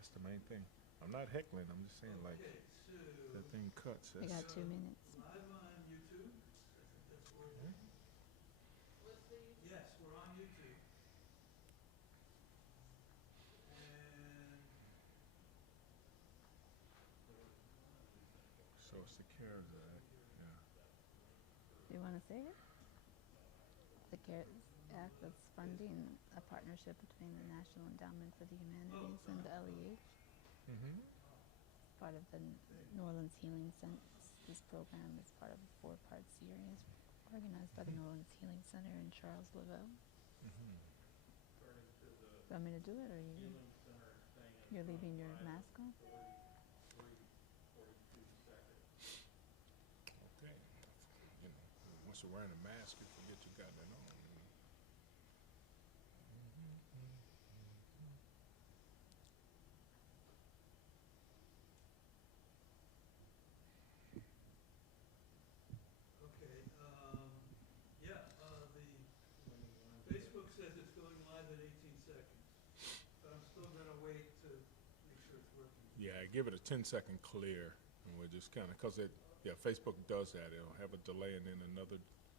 That's the main thing. I'm not heckling. I'm just saying, like, Okay, so that thing cuts. We got 2 minutes. live on YouTube. I think that's working. Yes, we're on YouTube. And So it's the CARES Act. Yeah. Do you want to say it? The CARES Act that's funding a partnership between the National Endowment for the Humanities and the LEH, Mm-hmm. part of the New Orleans Healing Center. This program is part of a 4-part series organized by the New Orleans Healing Center in Charles Lavelle. Mm-hmm. You want me to do it, or you're leaving your mask on? Okay. You know, once you're wearing a mask, you forget you got it on. okay, yeah, the Facebook says it's going live at 18 seconds, but I'm still gonna wait to make sure it's working. Yeah, give it a 10-second clear, and we'll just kind of, because Facebook does that. It'll have a delay and then another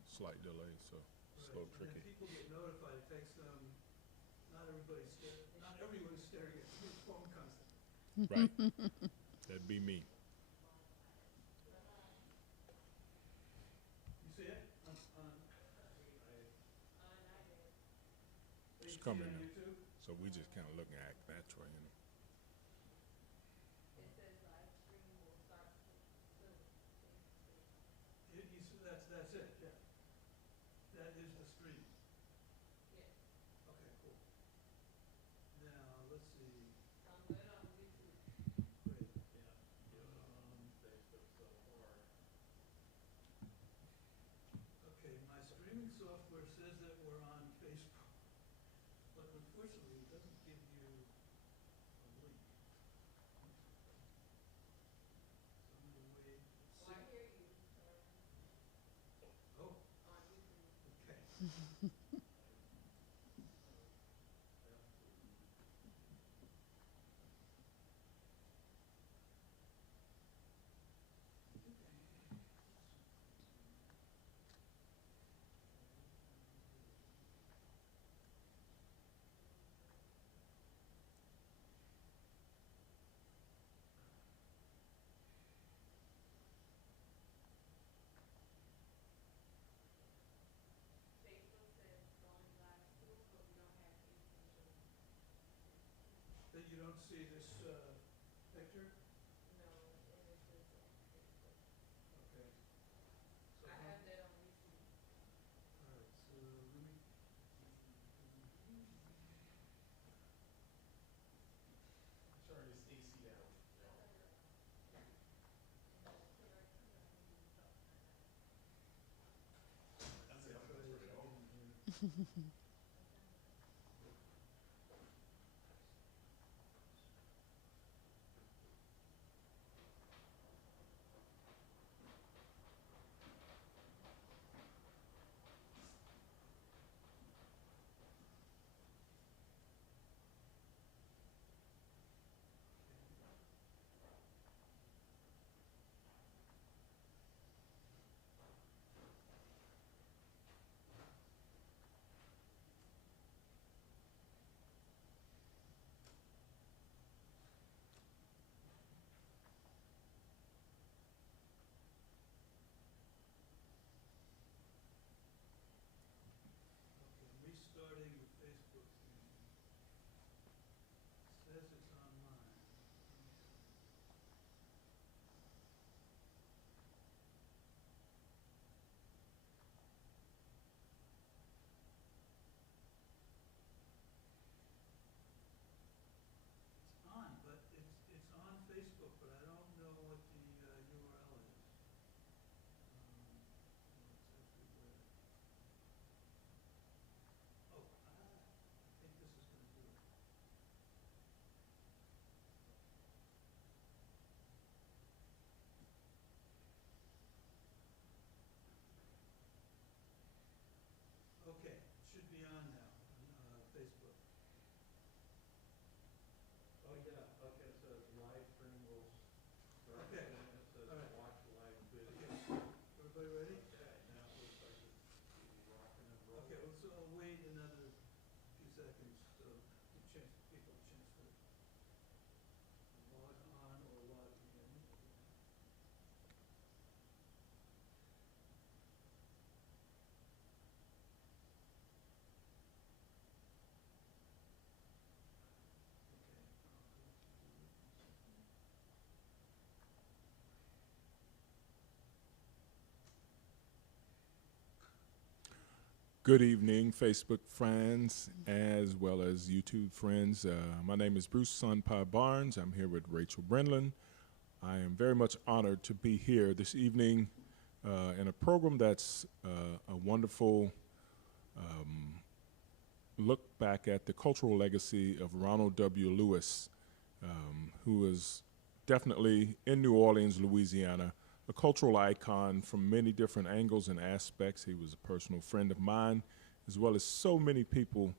slight delay, so it's a little And tricky. then people get notified, it takes them, not everyone's staring at their phone constantly. Right. That'd be me. You see it? It's You see it coming on now. YouTube? So we just kind of looking at that way, you know. That's it, yeah. That is the stream. Okay, cool. Now, let's see. Great. Okay, my streaming software says that we're on Facebook, but unfortunately, it doesn't give you a link. So I'm gonna wait. Oh, okay. That you don't see this, picture? Okay. So alright, so let me. Sorry to Stacy out. That's it, I'm gonna turn it over. Good evening, Facebook friends, as well as YouTube friends. My name is Bruce Sunpie Barnes. I'm here with Rachel Brenlin. I am very much honored to be here this evening in a program that's a wonderful look back at the cultural legacy of Ronald W. Lewis, who is definitely in New Orleans, Louisiana, a cultural icon from many different angles and aspects. He was a personal friend of mine, as well as so many people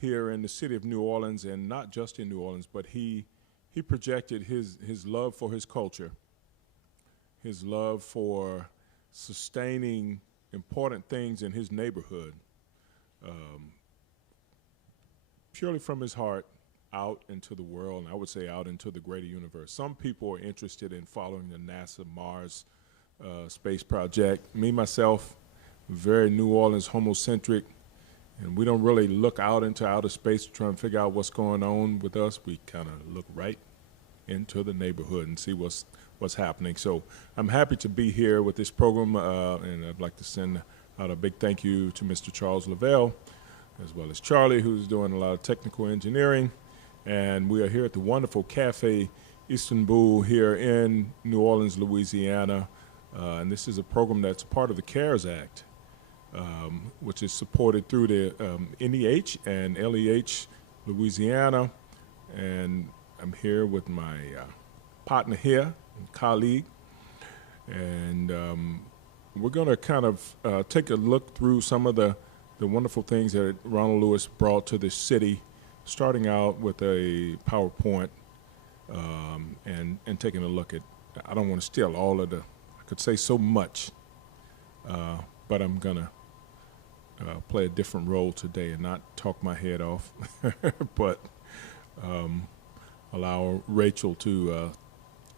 here in the city of New Orleans, and not just in New Orleans, but he projected his love for his culture, his love for sustaining important things in his neighborhood, purely from his heart out into the world, and I would say out into the greater universe. Some people are interested in following the NASA Mars space project. Me, myself, very New Orleans homocentric, and we don't really look out into outer space to try and figure out what's going on with us. We kind of look right into the neighborhood and see what's happening. So I'm happy to be here with this program, and I'd like to send out a big thank you to Mr. Charles Lavelle, as well as Charlie, who's doing a lot of technical engineering. And we are here at the wonderful Cafe Istanbul here in New Orleans, Louisiana. And this is a program that's part of the CARES Act, which is supported through the NEH and LEH Louisiana. And I'm here with my partner here, and colleague. And we're going to kind of take a look through some of the wonderful things that Ronald Lewis brought to this city, starting out with a PowerPoint and taking a look at, I don't want to steal all of I could say so much, but I'm going to play a different role today and not talk my head off, but allow Rachel to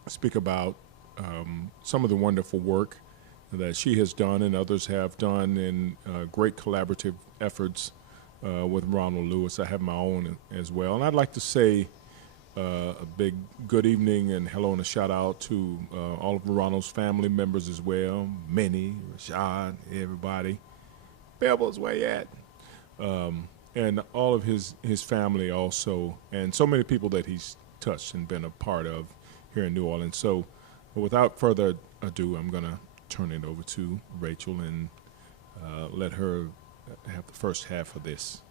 speak about some of the wonderful work that she has done and others have done in great collaborative efforts with Ronald Lewis. I have my own as well. And I'd like to say a big good evening and hello and a shout out to all of Ronald's family members as well. Minnie, Rashad, everybody. Pebbles, where you at? And all of his family also, and so many people that he's touched and been a part of here in New Orleans. So without further ado, I'm going to turn it over to Rachel and let her have the first half of this.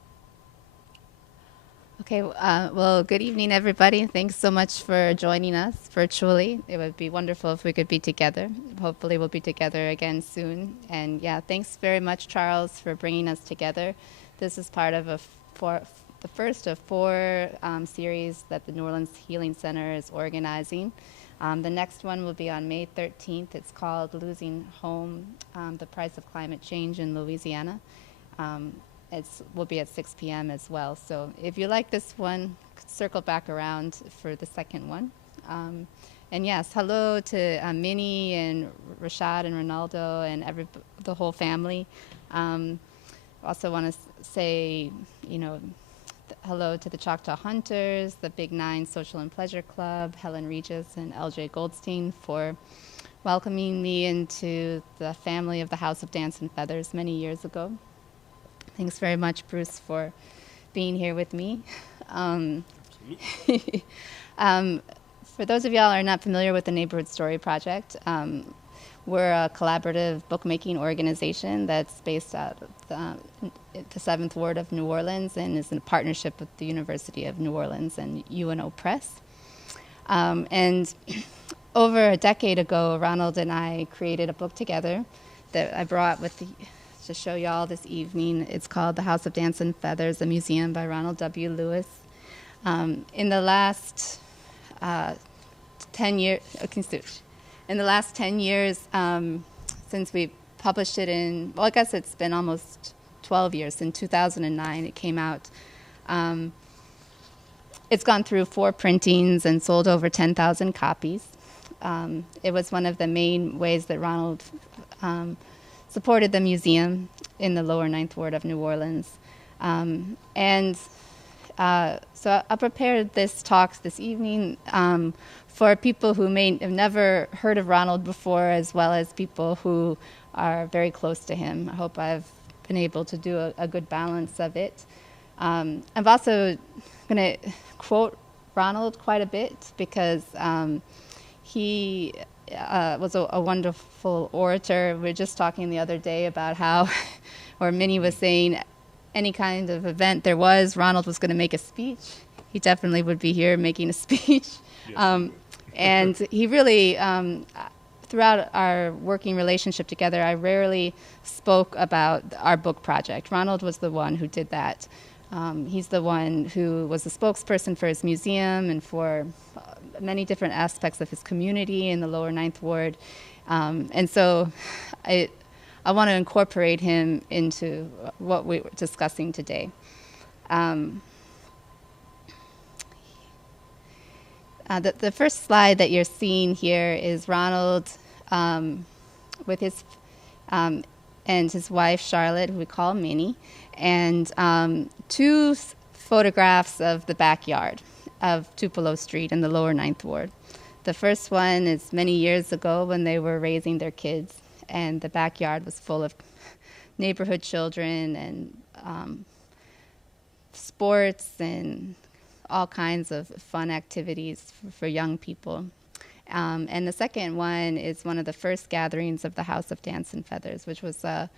Okay, well, good evening, everybody. Thanks so much for joining us virtually. It would be wonderful if we could be together. Hopefully we'll be together again soon. And yeah, thanks very much, Charles, for bringing us together. This is part of the first of four series that the New Orleans Healing Center is organizing. The next one will be on May 13th. It's called Losing Home, the Price of Climate Change in Louisiana. Will be at 6 p.m. as well. So if you like this one, circle back around for the second one. And yes, hello to Minnie and Rashad and Ronaldo and the whole family. Also want to say, hello to the Choctaw Hunters, the Big Nine Social and Pleasure Club, Helen Regis and LJ Goldstein for welcoming me into the family of the House of Dance and Feathers many years ago. Thanks very much, Bruce, for being here with me. For those of y'all who are not familiar with the Neighborhood Story Project, we're a collaborative bookmaking organization that's based out of the 7th Ward of New Orleans and is in partnership with the University of New Orleans and UNO Press. And over a decade ago, Ronald and I created a book together that I brought to show y'all this evening. It's called The House of Dance and Feathers, a museum by Ronald W. Lewis. In the last 10 years, since we published it I guess it's been almost 12 years. In 2009, it came out. It's gone through 4 printings and sold over 10,000 copies. It was one of the main ways that Ronald supported the museum in the lower 9th Ward of New Orleans. So I prepared this talk this evening for people who may have never heard of Ronald before, as well as people who are very close to him. I hope I've been able to do a good balance of it. I'm also going to quote Ronald quite a bit because he was a wonderful orator. We were just talking the other day about how, or Minnie was saying, any kind of event there was, Ronald was going to make a speech. He definitely would be here making a speech. Yes, And he really, throughout our working relationship together, I rarely spoke about our book project. Ronald was the one who did that. He's the one who was the spokesperson for his museum and for many different aspects of his community in the lower Ninth Ward. And so I want to incorporate him into what we were discussing today. The first slide that you're seeing here is Ronald with his and his wife Charlotte, who we call Minnie, and two photographs of the backyard of Tupelo Street in the lower Ninth Ward. The first one is many years ago when they were raising their kids, and the backyard was full of neighborhood children and sports and all kinds of fun activities for young people. And the second one is one of the first gatherings of the House of Dance and Feathers, which was a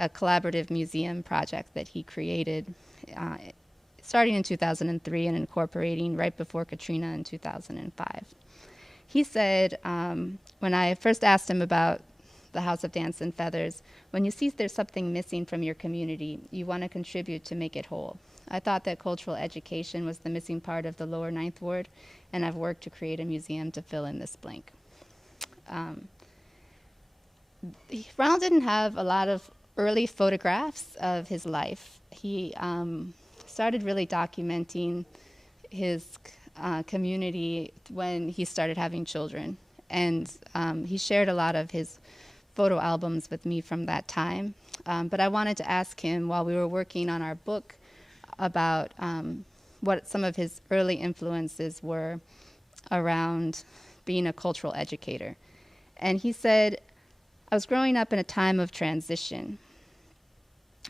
collaborative museum project that he created starting in 2003 and incorporating right before Katrina in 2005. He said, when I first asked him about the House of Dance and Feathers, when you see there's something missing from your community, you want to contribute to make it whole. I thought that cultural education was the missing part of the lower Ninth Ward, and I've worked to create a museum to fill in this blank. Ronald didn't have a lot of early photographs of his life. He started really documenting his community when he started having children. And he shared a lot of his photo albums with me from that time. But I wanted to ask him while we were working on our book about what some of his early influences were around being a cultural educator. And he said, I was growing up in a time of transition.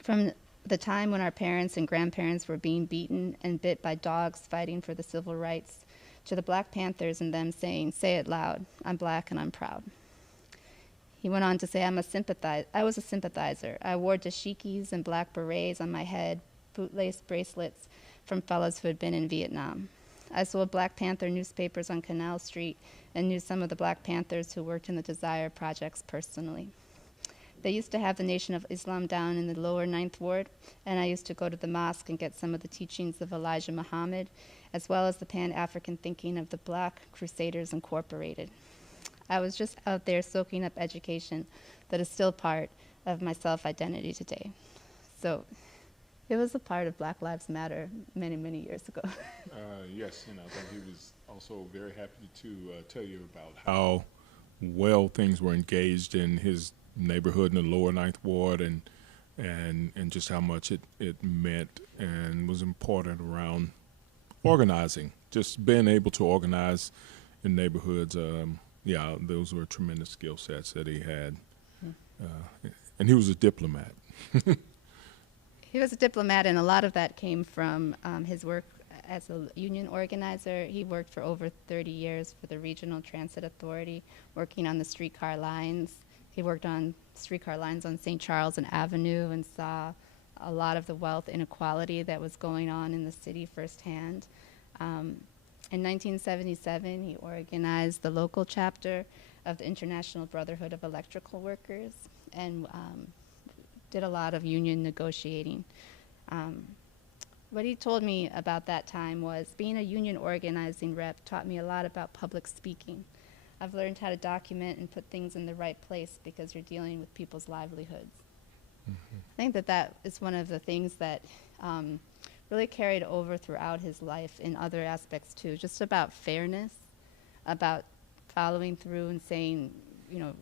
From the time when our parents and grandparents were being beaten and bit by dogs fighting for the civil rights, to the Black Panthers and them saying, say it loud, I'm black and I'm proud. He went on to say, I was a sympathizer. I wore dashikis and black berets on my head, bootlace bracelets from fellows who had been in Vietnam. I sold Black Panther newspapers on Canal Street and knew some of the Black Panthers who worked in the Desire projects personally. They used to have the Nation of Islam down in the lower Ninth Ward, and I used to go to the mosque and get some of the teachings of Elijah Muhammad, as well as the Pan-African thinking of the Black Crusaders Incorporated. I was just out there soaking up education that is still part of my self-identity today. So it was a part of Black Lives Matter many, many years ago. Yes, and I think he was also very happy to tell you about how well things were engaged in his neighborhood in the lower Ninth Ward, and just how much it meant and was important around organizing, just being able to organize in neighborhoods. Yeah, those were tremendous skill sets that he had. And he was a diplomat. He was a diplomat, and a lot of that came from his work as a union organizer. He worked for over 30 years for the Regional Transit Authority, working on the streetcar lines. He worked on streetcar lines on St. Charles and Avenue and saw a lot of the wealth inequality that was going on in the city firsthand. In 1977, he organized the local chapter of the International Brotherhood of Electrical Workers and did a lot of union negotiating. What he told me about that time was being a union organizing rep taught me a lot about public speaking. I've learned how to document and put things in the right place because you're dealing with people's livelihoods. Mm-hmm. I think that is one of the things that really carried over throughout his life in other aspects too, just about fairness, about following through and saying, you know,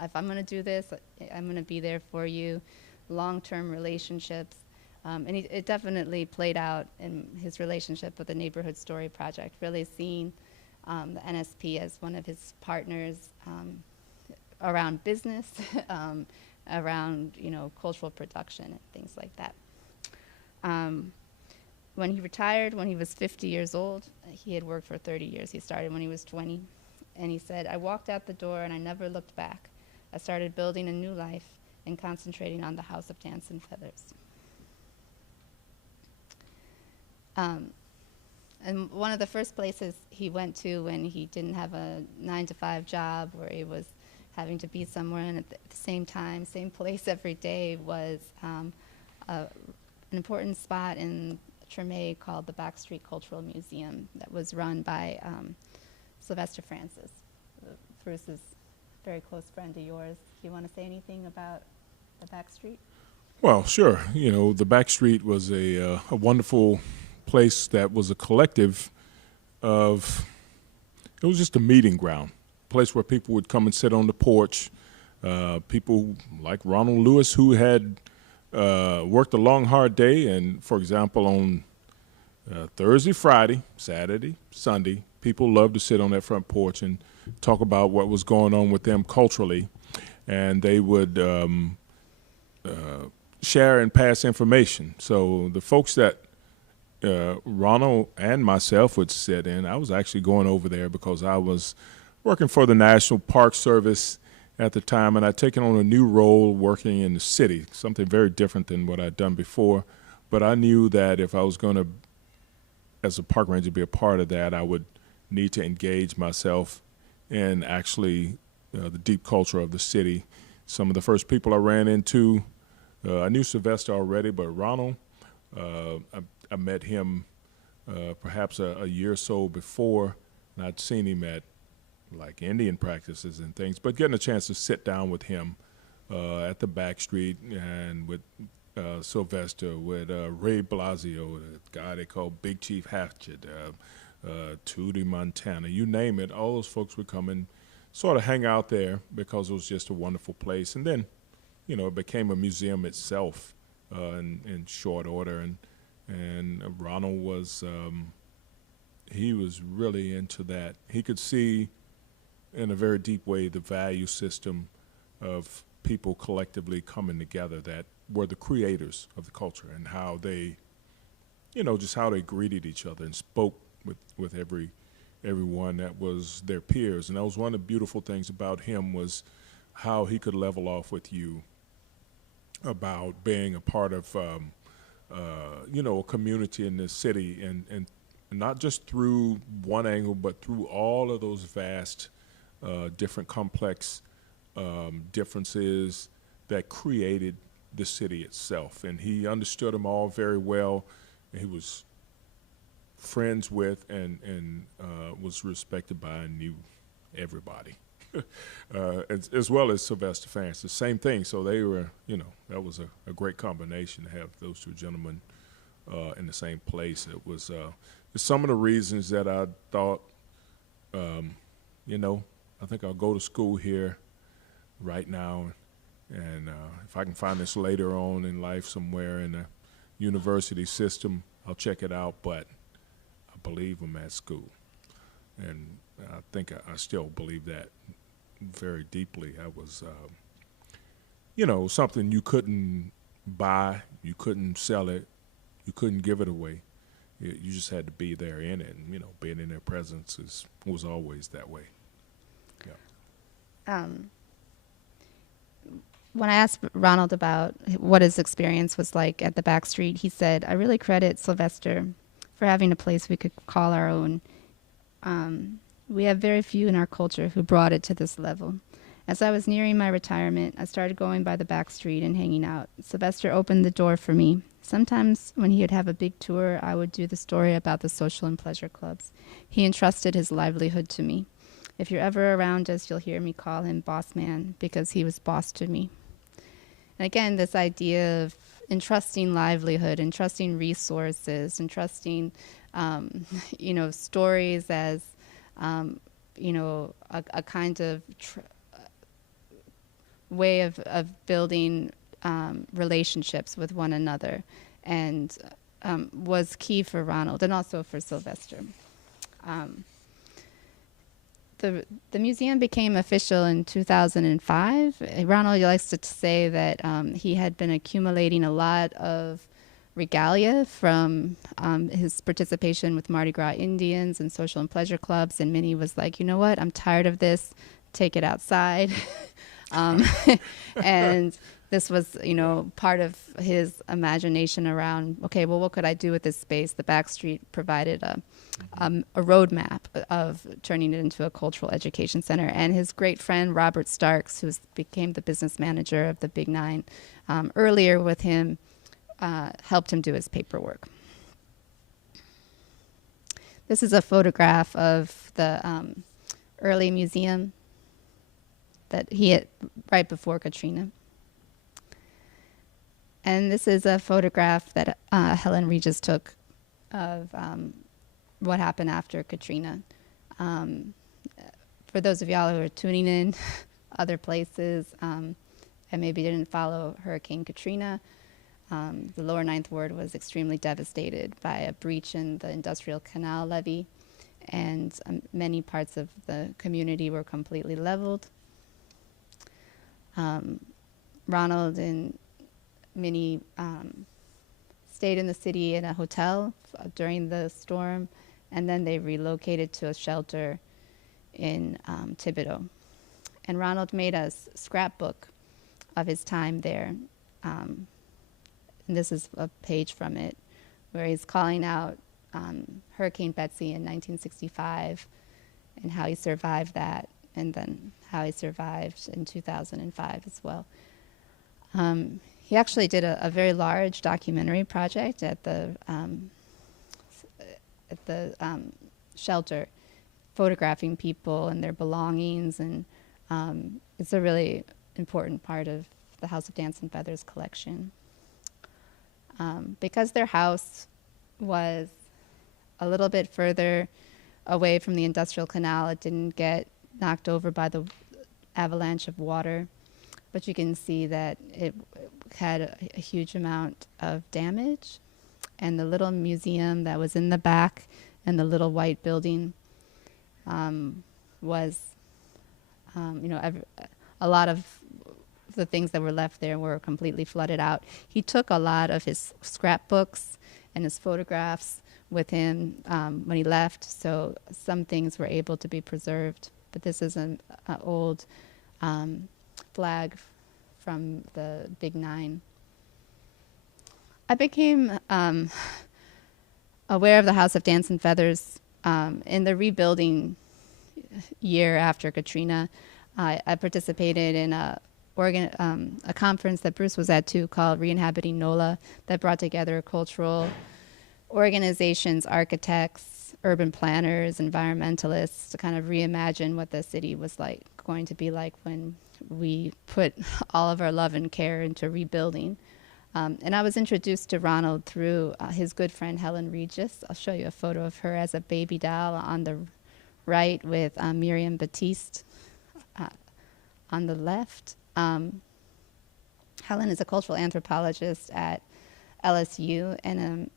if I'm going to do this, I'm going to be there for you, long-term relationships. And it definitely played out in his relationship with the Neighborhood Story Project, really seeing the NSP as one of his partners around business, around, cultural production and things like that. When he retired, when he was 50 years old, he had worked for 30 years. He started when he was 20. And he said, I walked out the door and I never looked back. I started building a new life and concentrating on the House of Dance and Feathers. And one of the first places he went to when he didn't have a 9-to-5 job, where he was having to be somewhere and at the same time, same place every day, was an important spot in Treme called the Backstreet Cultural Museum that was run by Sylvester Francis. Bruce is a very close friend of yours. Do you want to say anything about the Backstreet? Well, sure. The Backstreet was a wonderful place that was a collective of, it was just a meeting ground, a place where people would come and sit on the porch. People like Ronald Lewis, who had worked a long, hard day, and for example, on Thursday, Friday, Saturday, Sunday, people loved to sit on that front porch and talk about what was going on with them culturally, and they would share and pass information. So the folks that Ronald and myself would sit in, I was actually going over there because I was working for the National Park Service at the time, and I'd taken on a new role working in the city, something very different than what I'd done before. But I knew that if I was going to, as a park ranger, be a part of that, I would need to engage myself in actually the deep culture of the city. Some of the first people I ran into, I knew Sylvester already, but Ronald, I met him perhaps a year or so before, and I'd seen him at like Indian practices and things, but getting a chance to sit down with him at the Backstreet and with Sylvester, with Ray Blasio, the guy they call Big Chief Hatchet, Tootie Montana, you name it, all those folks would come and sort of hang out there because it was just a wonderful place. And then, it became a museum itself in short order. And Ronald was, he was really into that. He could see in a very deep way the value system of people collectively coming together that were the creators of the culture, and how they, just how they greeted each other and spoke with everyone that was their peers. And that was one of the beautiful things about him, was how he could level off with you about being a part of a community in this city, and not just through one angle, but through all of those vast, different, complex differences that created the city itself. And he understood them all very well. And he was friends with and was respected by and knew everybody, as well as Sylvester Francis. Same thing. So they were, that was a great combination to have those two gentlemen in the same place. It was some of the reasons that I thought, I think I'll go to school here right now, and if I can find this later on in life somewhere in the university system, I'll check it out, but I believe I'm at school. And I think I still believe that very deeply. I was, something you couldn't buy, you couldn't sell it, you couldn't give it away. You just had to be there in it, and being in their presence was always that way. Yeah. When I asked Ronald about what his experience was like at the Backstreet, he said, I really credit Sylvester for having a place we could call our own. We have very few in our culture who brought it to this level. As I was nearing my retirement, I started going by the Backstreet and hanging out. Sylvester opened the door for me. Sometimes when he would have a big tour, I would do the story about the social and pleasure clubs. He entrusted his livelihood to me. If you're ever around us, you'll hear me call him Boss Man, because he was boss to me. And again, this idea of entrusting livelihood, entrusting resources, entrusting, stories as, a kind of way of building relationships with one another, and was key for Ronald and also for Sylvester. the museum became official in 2005. Ronald likes to say that he had been accumulating a lot of regalia from his participation with Mardi Gras Indians and social and pleasure clubs, and Minnie was like, you know what, I'm tired of this, take it outside. And this was, part of his imagination around, okay, well, what could I do with this space? The back street provided a roadmap of turning it into a cultural education center. And his great friend, Robert Starks, who became the business manager of the Big Nine, earlier with him, helped him do his paperwork. This is a photograph of the early museum that he had right before Katrina. And this is a photograph that Helen Regis took of what happened after Katrina. For those of y'all who are tuning in other places and maybe didn't follow Hurricane Katrina, the lower Ninth Ward was extremely devastated by a breach in the Industrial Canal levee, and many parts of the community were completely leveled. Ronald and Minnie stayed in the city in a hotel during the storm, and then they relocated to a shelter in Thibodeau. And Ronald made a scrapbook of his time there. And this is a page from it, where he's calling out Hurricane Betsy in 1965 and how he survived that, and then how he survived in 2005 as well. He actually did a very large documentary project at the shelter, photographing people and their belongings, and it's a really important part of the House of Dance and Feathers collection. Because their house was a little bit further away from the Industrial Canal, it didn't get knocked over by the avalanche of water, but you can see that it had a huge amount of damage. And the little museum that was in the back and the little white building was, a lot of the things that were left there were completely flooded out. He took a lot of his scrapbooks and his photographs with him when he left, so some things were able to be preserved. But this is an old flag from the Big Nine. I became aware of the House of Dance and Feathers in the rebuilding year after Katrina. I participated in a conference that Bruce was at too, called Re-inhabiting NOLA, that brought together cultural organizations, architects, urban planners, environmentalists to kind of reimagine what the city was going to be like when we put all of our love and care into rebuilding. And I was introduced to Ronald through his good friend Helen Regis. I'll show you a photo of her as a baby doll on the right, with Miriam Batiste on the left. Helen is a cultural anthropologist at LSU, and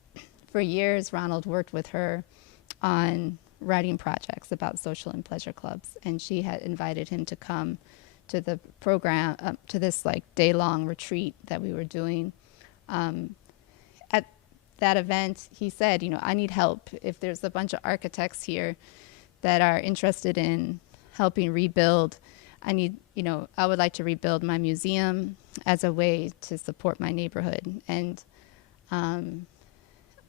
for years Ronald worked with her on writing projects about social and pleasure clubs, and she had invited him to come to the program, to this day-long retreat that we were doing. At that event, he said, I need help. If there's a bunch of architects here that are interested in helping rebuild, I would like to rebuild my museum as a way to support my neighborhood. And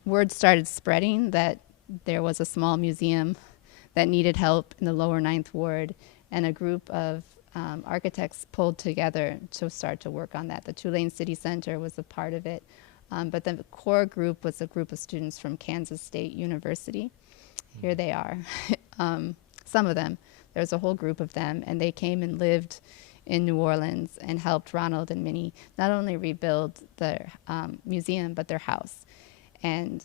word started spreading that there was a small museum that needed help in the lower Ninth Ward, and a group of architects pulled together to start to work on that. The Tulane City Center was a part of it, but the core group was a group of students from Kansas State University. Here they are, some of them. There's a whole group of them, and they came and lived in New Orleans and helped Ronald and Minnie not only rebuild their museum, but their house. And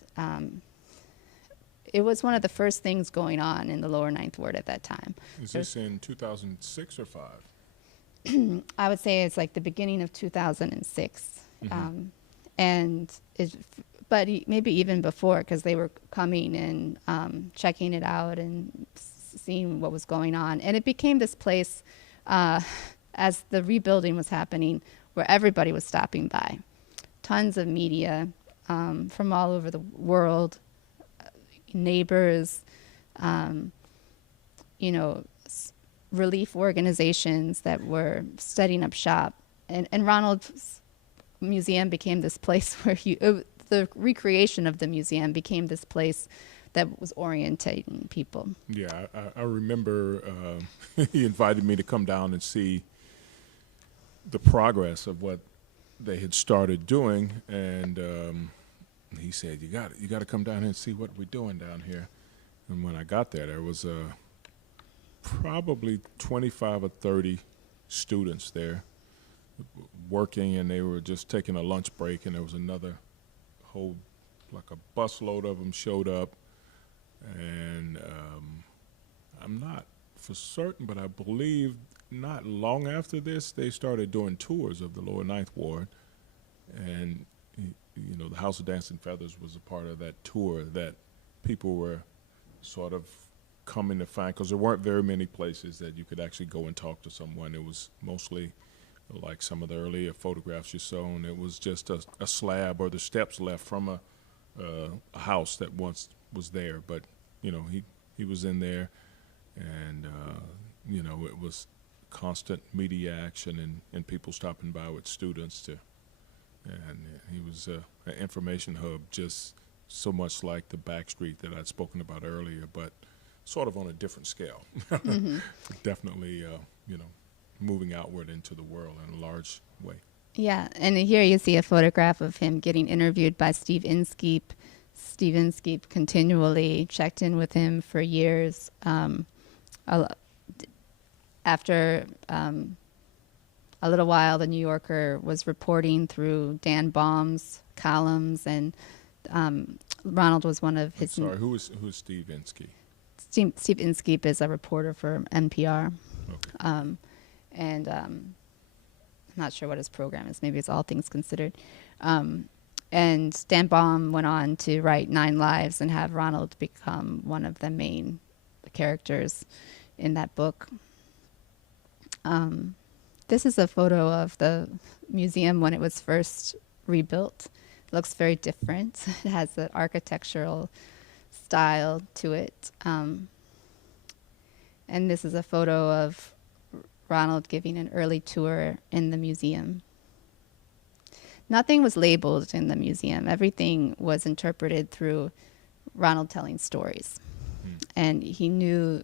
it was one of the first things going on in the lower Ninth Ward at that time. Is this in 2006 or 5? I would say it's the beginning of 2006. Mm-hmm. But maybe even before, because they were coming and checking it out and seeing what was going on. And it became this place, as the rebuilding was happening, where everybody was stopping by. Tons of media from all over the world, neighbors, relief organizations that were setting up shop. And Ronald's museum became this place where the recreation of the museum became this place that was orientating people. Yeah, I remember he invited me to come down and see the progress of what they had started doing, and he said, "You got to come down here and see what we're doing down here." And when I got there was probably 25 or 30 students there working, and they were just taking a lunch break, and there was another whole, like a busload of them showed up, and I'm not for certain, but I believe not long after this, they started doing tours of the Lower Ninth Ward, and the House of Dancing Feathers was a part of that tour that people were sort of coming to find, because there weren't very many places that you could actually go and talk to someone. It was mostly like some of the earlier photographs you saw, and it was just a slab or the steps left from a house that once was there. But he was in there, and it was constant media action and people stopping by with students and he was an information hub, just so much like the Backstreet that I'd spoken about earlier, but sort of on a different scale. Mm-hmm. Definitely, moving outward into the world in a large way. Yeah, and here you see a photograph of him getting interviewed by Steve Inskeep. Steve Inskeep continually checked in with him for years. After a little while, the New Yorker was reporting through Dan Baum's columns, and Ronald was one of his... Sorry, who is Steve Inskeep? Steve Inskeep is a reporter for NPR. Okay. And I'm not sure what his program is. Maybe it's All Things Considered. And Dan Baum went on to write 9 Lives and have Ronald become one of the main characters in that book. This is a photo of the museum when it was first rebuilt. It looks very different. It has an architectural style to it. And this is a photo of Ronald giving an early tour in the museum. Nothing was labeled in the museum. Everything was interpreted through Ronald telling stories. And he knew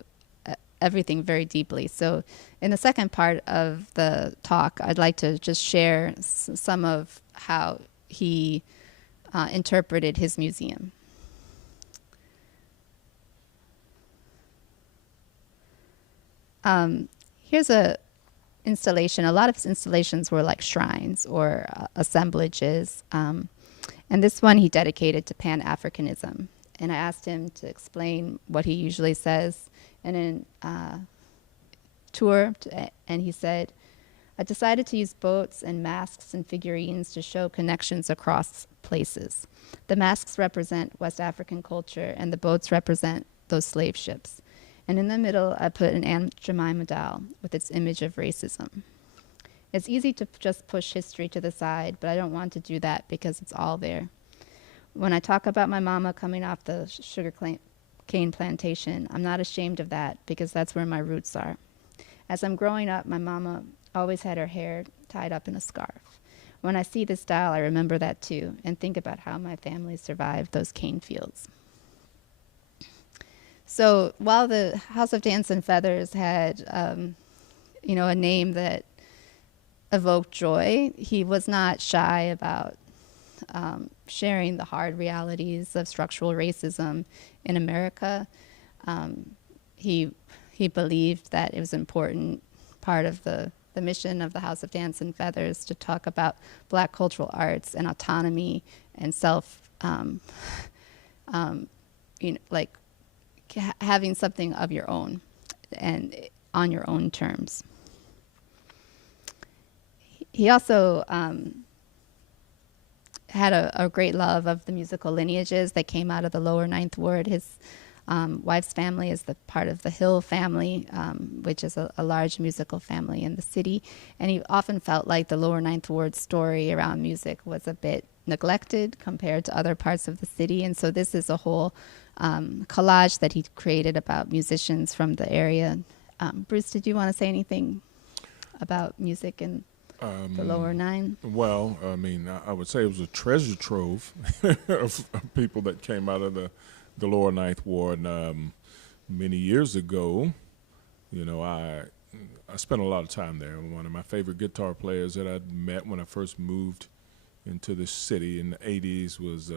everything very deeply. So in the second part of the talk, I'd like to just share some of how he interpreted his museum. Here's a installation. A lot of his installations were like shrines or assemblages. And this one he dedicated to Pan-Africanism. And I asked him to explain what he usually says in a tour. And he said, "I decided to use boats and masks and figurines to show connections across places. The masks represent West African culture, and the boats represent those slave ships. And in the middle, I put an Aunt Jemima doll with its image of racism. It's easy to just push history to the side, but I don't want to do that because it's all there. When I talk about my mama coming off the sugar cane plantation, I'm not ashamed of that because that's where my roots are. As I'm growing up, my mama always had her hair tied up in a scarf. When I see this doll, I remember that too and think about how my family survived those cane fields." So while the House of Dance and Feathers had, a name that evoked joy, he was not shy about sharing the hard realities of structural racism in America. He believed that it was an important part of the mission of the House of Dance and Feathers to talk about Black cultural arts and autonomy and having something of your own and on your own terms. He also had a great love of the musical lineages that came out of the Lower Ninth Ward. His wife's family is the part of the Hill family, which is a large musical family in the city. And he often felt like the Lower Ninth Ward story around music was a bit neglected compared to other parts of the city. And so this is a whole collage that he created about musicians from the area. Bruce, did you want to say anything about music in the Lower Nine? Well, I mean, I would say it was a treasure trove of people that came out of the Lower Ninth Ward. Many years ago, you know, I spent a lot of time there. One of my favorite guitar players that I'd met when I first moved into the city in the 80s was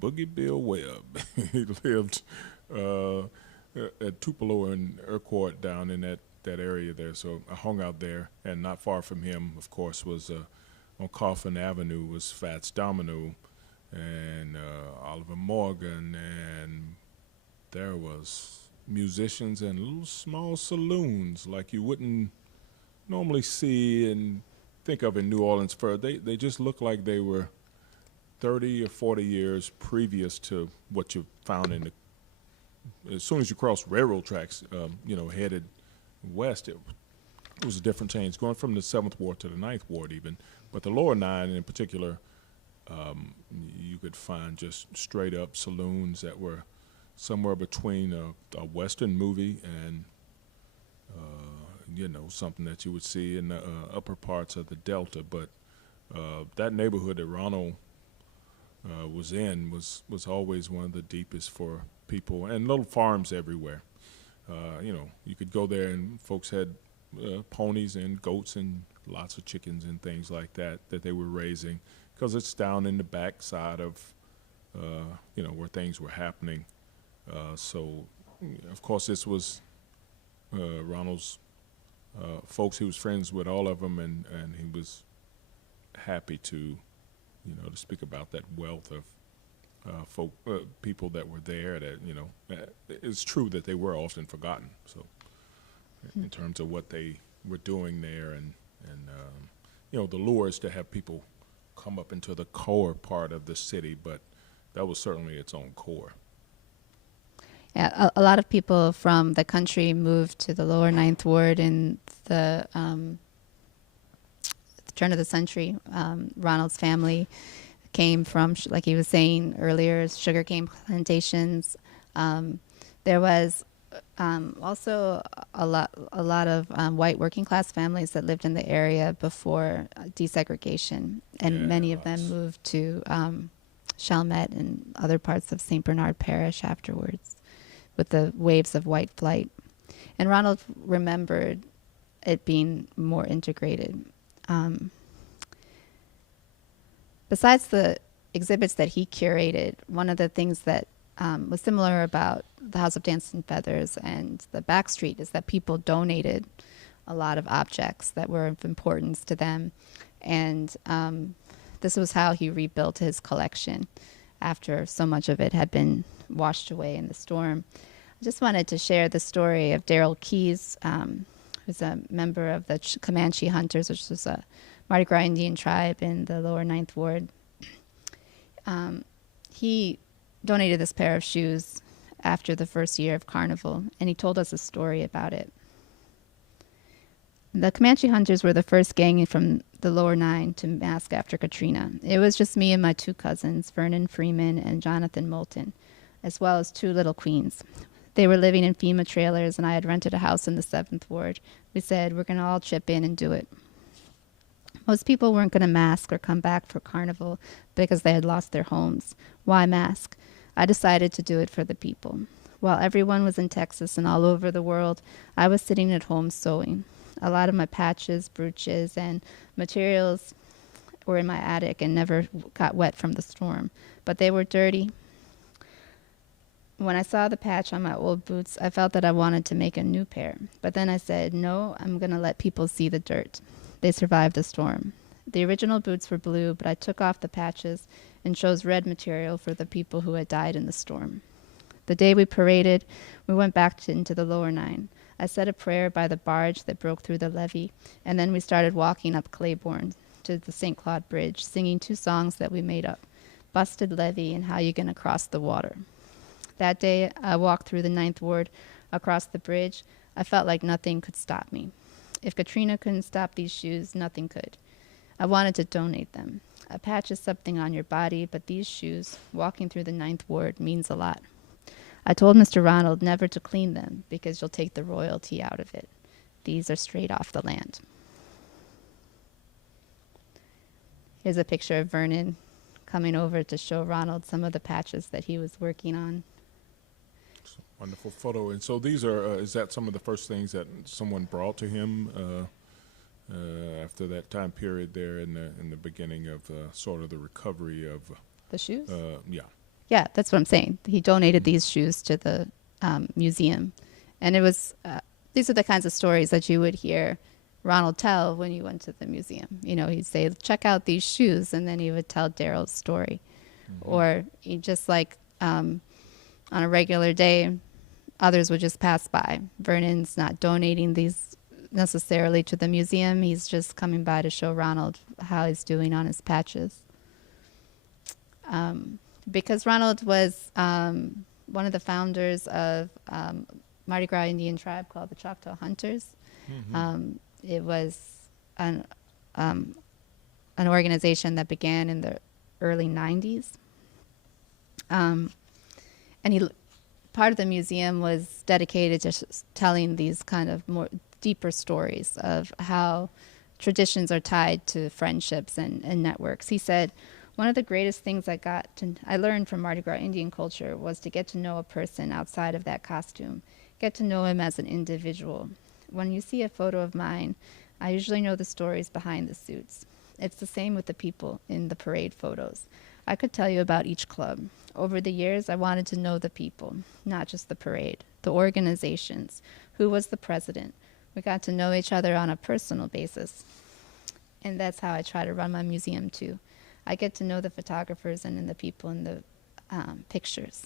Boogie Bill Webb. He lived at Tupelo and Urquhart down in that area there. So I hung out there, and not far from him, of course, was on Coffin Avenue was Fats Domino and Oliver Morgan, and there was musicians and little small saloons like you wouldn't normally see and think of in New Orleans. They just looked like they were 30 or 40 years previous to what you found in the. As soon as you crossed railroad tracks, you know, headed west, it was a different change, going from the 7th Ward to the 9th Ward even. But the Lower Nine in particular, you could find just straight up saloons that were somewhere between a Western movie and, you know, something that you would see in the upper parts of the Delta. But that neighborhood that Ronald was in was always one of the deepest for people, and little farms everywhere. You know, you could go there and folks had ponies and goats and lots of chickens and things like that they were raising, because it's down in the back side of, you know, where things were happening. So, of course, this was Ronald's folks. He was friends with all of them, and he was happy to, you know, to speak about that wealth of people that were there. That, you know, it's true that they were often forgotten. So, in terms of what they were doing there, and you know, the lure is to have people come up into the core part of the city, but that was certainly its own core. Yeah, a lot of people from the country moved to the Lower Ninth Ward in the turn of the century. Ronald's family came from, like he was saying earlier, sugarcane plantations. There was also a lot of white working class families that lived in the area before desegregation, and many of them moved to Chalmette and other parts of St. Bernard Parish afterwards, with the waves of white flight. And Ronald remembered it being more integrated. Besides the exhibits that he curated, one of the things that was similar about the House of Dance and Feathers and the Back Street is that people donated a lot of objects that were of importance to them. And this was how he rebuilt his collection after so much of it had been washed away in the storm. I just wanted to share the story of Darrell Keyes, who's a member of the Comanche Hunters, which was a Mardi Gras Indian tribe in the Lower Ninth Ward. He donated this pair of shoes after the first year of Carnival, and he told us a story about it. The Comanche Hunters were the first gang from the Lower Nine to mask after Katrina. It was just me and my two cousins, Vernon Freeman and Jonathan Moulton, as well as two little queens. They were living in FEMA trailers, and I had rented a house in the 7th Ward. We said, we're going to all chip in and do it. Most people weren't going to mask or come back for Carnival because they had lost their homes. Why mask? I decided to do it for the people. While everyone was in Texas and all over the world, I was sitting at home sewing. A lot of my patches, brooches, and materials were in my attic and never got wet from the storm, but they were dirty. When I saw the patch on my old boots, I felt that I wanted to make a new pair. But then I said, no, I'm going to let people see the dirt. They survived the storm. The original boots were blue, but I took off the patches and chose red material for the people who had died in the storm. The day we paraded, we went back into the Lower Nine. I said a prayer by the barge that broke through the levee, and then we started walking up Claiborne to the St. Claude Bridge, singing two songs that we made up, Busted Levee and How You Gonna Cross the Water. That day, I walked through the Ninth Ward across the bridge. I felt like nothing could stop me. If Katrina couldn't stop these shoes, nothing could. I wanted to donate them. A patch is something on your body, but these shoes, walking through the Ninth Ward, means a lot. I told Mr. Ronald never to clean them because you'll take the royalty out of it. These are straight off the land. Here's a picture of Vernon coming over to show Ronald some of the patches that he was working on. Wonderful photo. And so these are, is that some of the first things that someone brought to him after that time period there in the beginning of sort of the recovery of the shoes? Yeah. Yeah, that's what I'm saying. He donated these shoes to the museum. And it was, these are the kinds of stories that you would hear Ronald tell when you went to the museum. You know, he'd say, check out these shoes, and then he would tell Daryl's story. Or he just like on a regular day, others would just pass by. Vernon's not donating these necessarily to the museum. He's just coming by to show Ronald how he's doing on his patches. Because Ronald was one of the founders of Mardi Gras Indian tribe called the Choctaw Hunters. It was an organization that began in the early 90s. And part of the museum was dedicated to telling these kind of more deeper stories of how traditions are tied to friendships and networks. He said, one of the greatest things I learned from Mardi Gras Indian culture was to get to know a person outside of that costume, get to know him as an individual. When you see a photo of mine, I usually know the stories behind the suits. It's the same with the people in the parade photos. I could tell you about each club. Over the years, I wanted to know the people, not just the parade, the organizations, who was the president. We got to know each other on a personal basis. And that's how I try to run my museum too. I get to know the photographers and then the people in the pictures.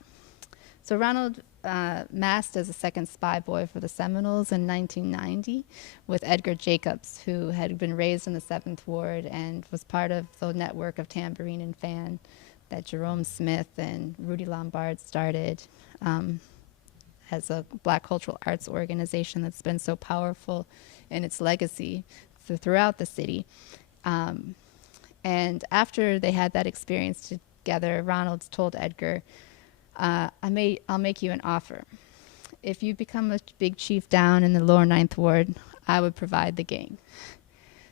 So Ronald masked as a second spy boy for the Seminoles in 1990 with Edgar Jacobs, who had been raised in the 7th Ward and was part of the network of Tambourine and Fan that Jerome Smith and Rudy Lombard started as a Black cultural arts organization that's been so powerful in its legacy throughout the city. And after they had that experience together, Ronald told Edgar, I'll make you an offer. If you become a big chief down in the lower 9th Ward, I would provide the gang.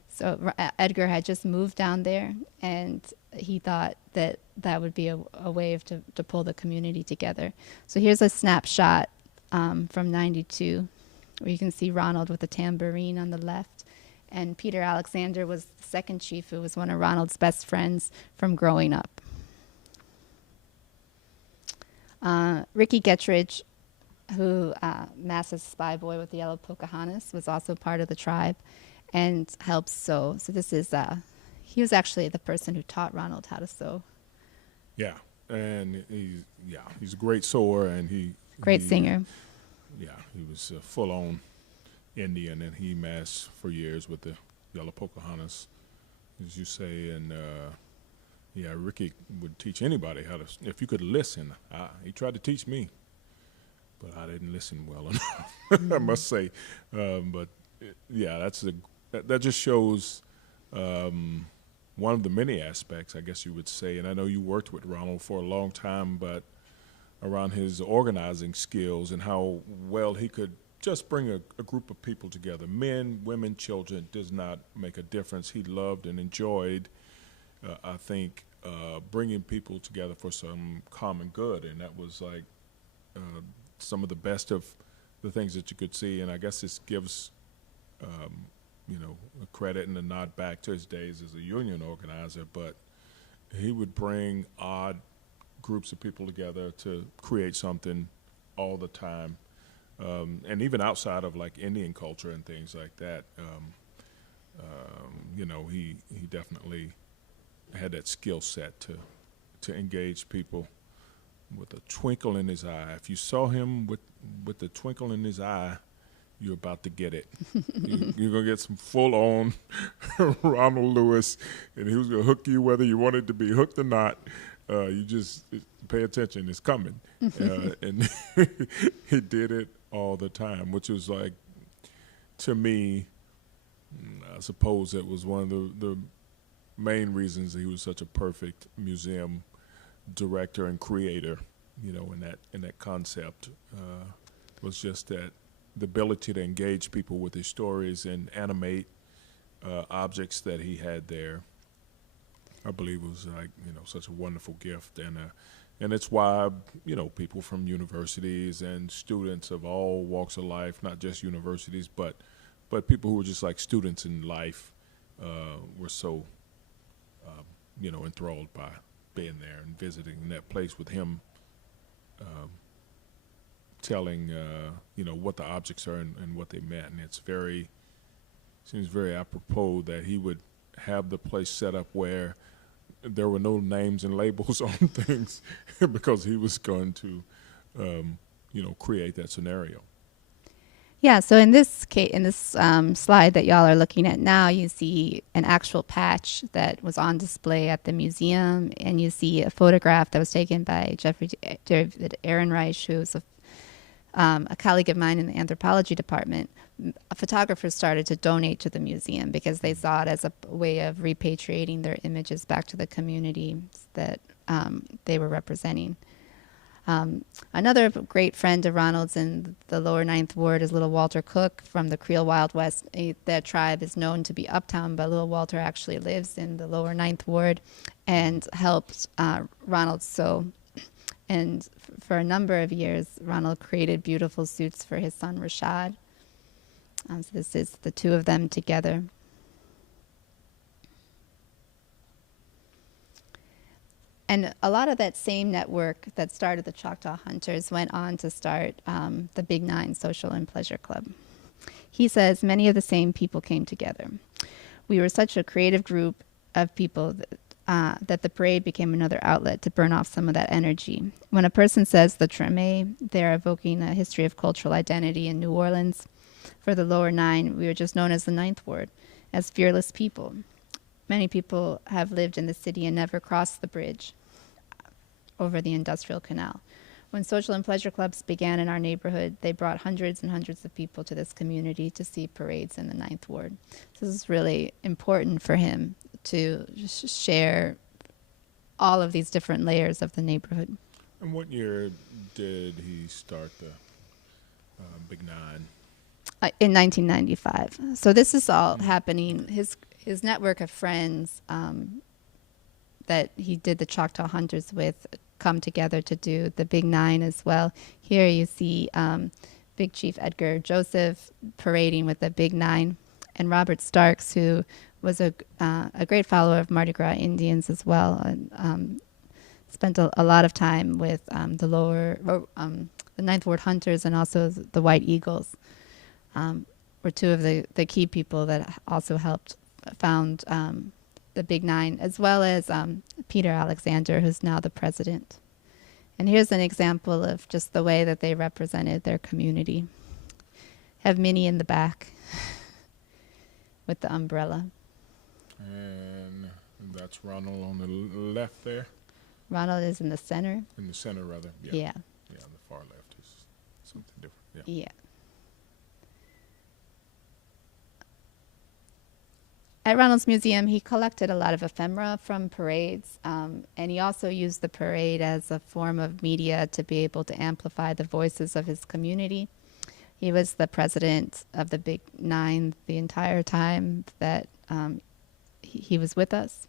So Edgar had just moved down there, and he thought that that would be a way to pull the community together. So here's a snapshot from 92, where you can see Ronald with a tambourine on the left, and Peter Alexander was the second chief, who was one of Ronald's best friends from growing up. Ricky Gettridge, who masked as a spy boy with the Yellow Pocahontas, was also part of the tribe and helped sew. So this is, he was actually the person who taught Ronald how to sew. Yeah, and he's a great sewer, and great singer. Yeah, he was a full-on Indian, and he masked for years with the Yellow Pocahontas, as you say, and yeah, Ricky would teach anybody how to, if you could listen. He tried to teach me, but I didn't listen well enough, I must say. But yeah, that just shows one of the many aspects, I guess you would say. And I know you worked with Ronald for a long time, but around his organizing skills and how well he could just bring a group of people together, men, women, children, does not make a difference. He loved and enjoyed, I think, bringing people together for some common good, and that was like some of the best of the things that you could see. And I guess this gives, a credit and a nod back to his days as a union organizer. But he would bring odd groups of people together to create something all the time, and even outside of like Indian culture and things like that. He definitely had that skill set to engage people with a twinkle in his eye. If you saw him with the twinkle in his eye, you're about to get it. You're going to get some full-on Ronald Lewis, and he was going to hook you whether you wanted to be hooked or not. You just pay attention; it's coming. And he did it all the time, which was like, to me, I suppose it was one of the main reasons that he was such a perfect museum director and creator. You know, in that concept was just that the ability to engage people with his stories and animate objects that he had there. I believe it was like, you know, such a wonderful gift, and it's why, you know, people from universities and students of all walks of life, not just universities, but people who were just like students in life, were so, you know, enthralled by being there and visiting that place with him, telling, you know, what the objects are and what they meant, and seems very apropos that he would have the place set up where there were no names and labels on things because he was going to, you know, create that scenario. Yeah, so in this case, in this slide that y'all are looking at now, you see an actual patch that was on display at the museum, and you see a photograph that was taken by David Ehrenreich, who's a colleague of mine in the anthropology department. Photographers started to donate to the museum because they saw it as a way of repatriating their images back to the community that they were representing. Another great friend of Ronald's in the lower Ninth Ward is Little Walter Cook from the Creole Wild West. That tribe is known to be uptown, but Little Walter actually lives in the lower Ninth Ward and helped Ronald sew. And for a number of years, Ronald created beautiful suits for his son Rashad. So this is the two of them together. And a lot of that same network that started the Choctaw Hunters went on to start the Big Nine Social and Pleasure Club. He says many of the same people came together. We were such a creative group of people that the parade became another outlet to burn off some of that energy. When a person says the Treme, they're evoking a history of cultural identity in New Orleans. For the lower nine, we were just known as the Ninth Ward, as fearless people. Many people have lived in the city and never crossed the bridge over the industrial canal. When social and pleasure clubs began in our neighborhood, they brought hundreds and hundreds of people to this community to see parades in the Ninth Ward. So this is really important for him to share all of these different layers of the neighborhood. And what year did he start the Big Nine? In 1995. So this is all happening. His network of friends that he did the Choctaw Hunters with come together to do the Big Nine as well. Here you see Big Chief Edgar Joseph parading with the Big Nine, and Robert Starks, who was a great follower of Mardi Gras Indians as well, and spent a lot of time with the Ninth Ward Hunters and also the White Eagles. Were two of the key people that also helped found the Big Nine, as well as Peter Alexander, who's now the president. And here's an example of just the way that they represented their community. Have Minnie in the back with the umbrella. And that's Ronald on the left there? Ronald is in the center. In the center, rather. Yeah. Yeah. Yeah, on the far left is something different. Yeah. At Ronald's Museum, he collected a lot of ephemera from parades, and he also used the parade as a form of media to be able to amplify the voices of his community. He was the president of the Big Nine the entire time that he was with us,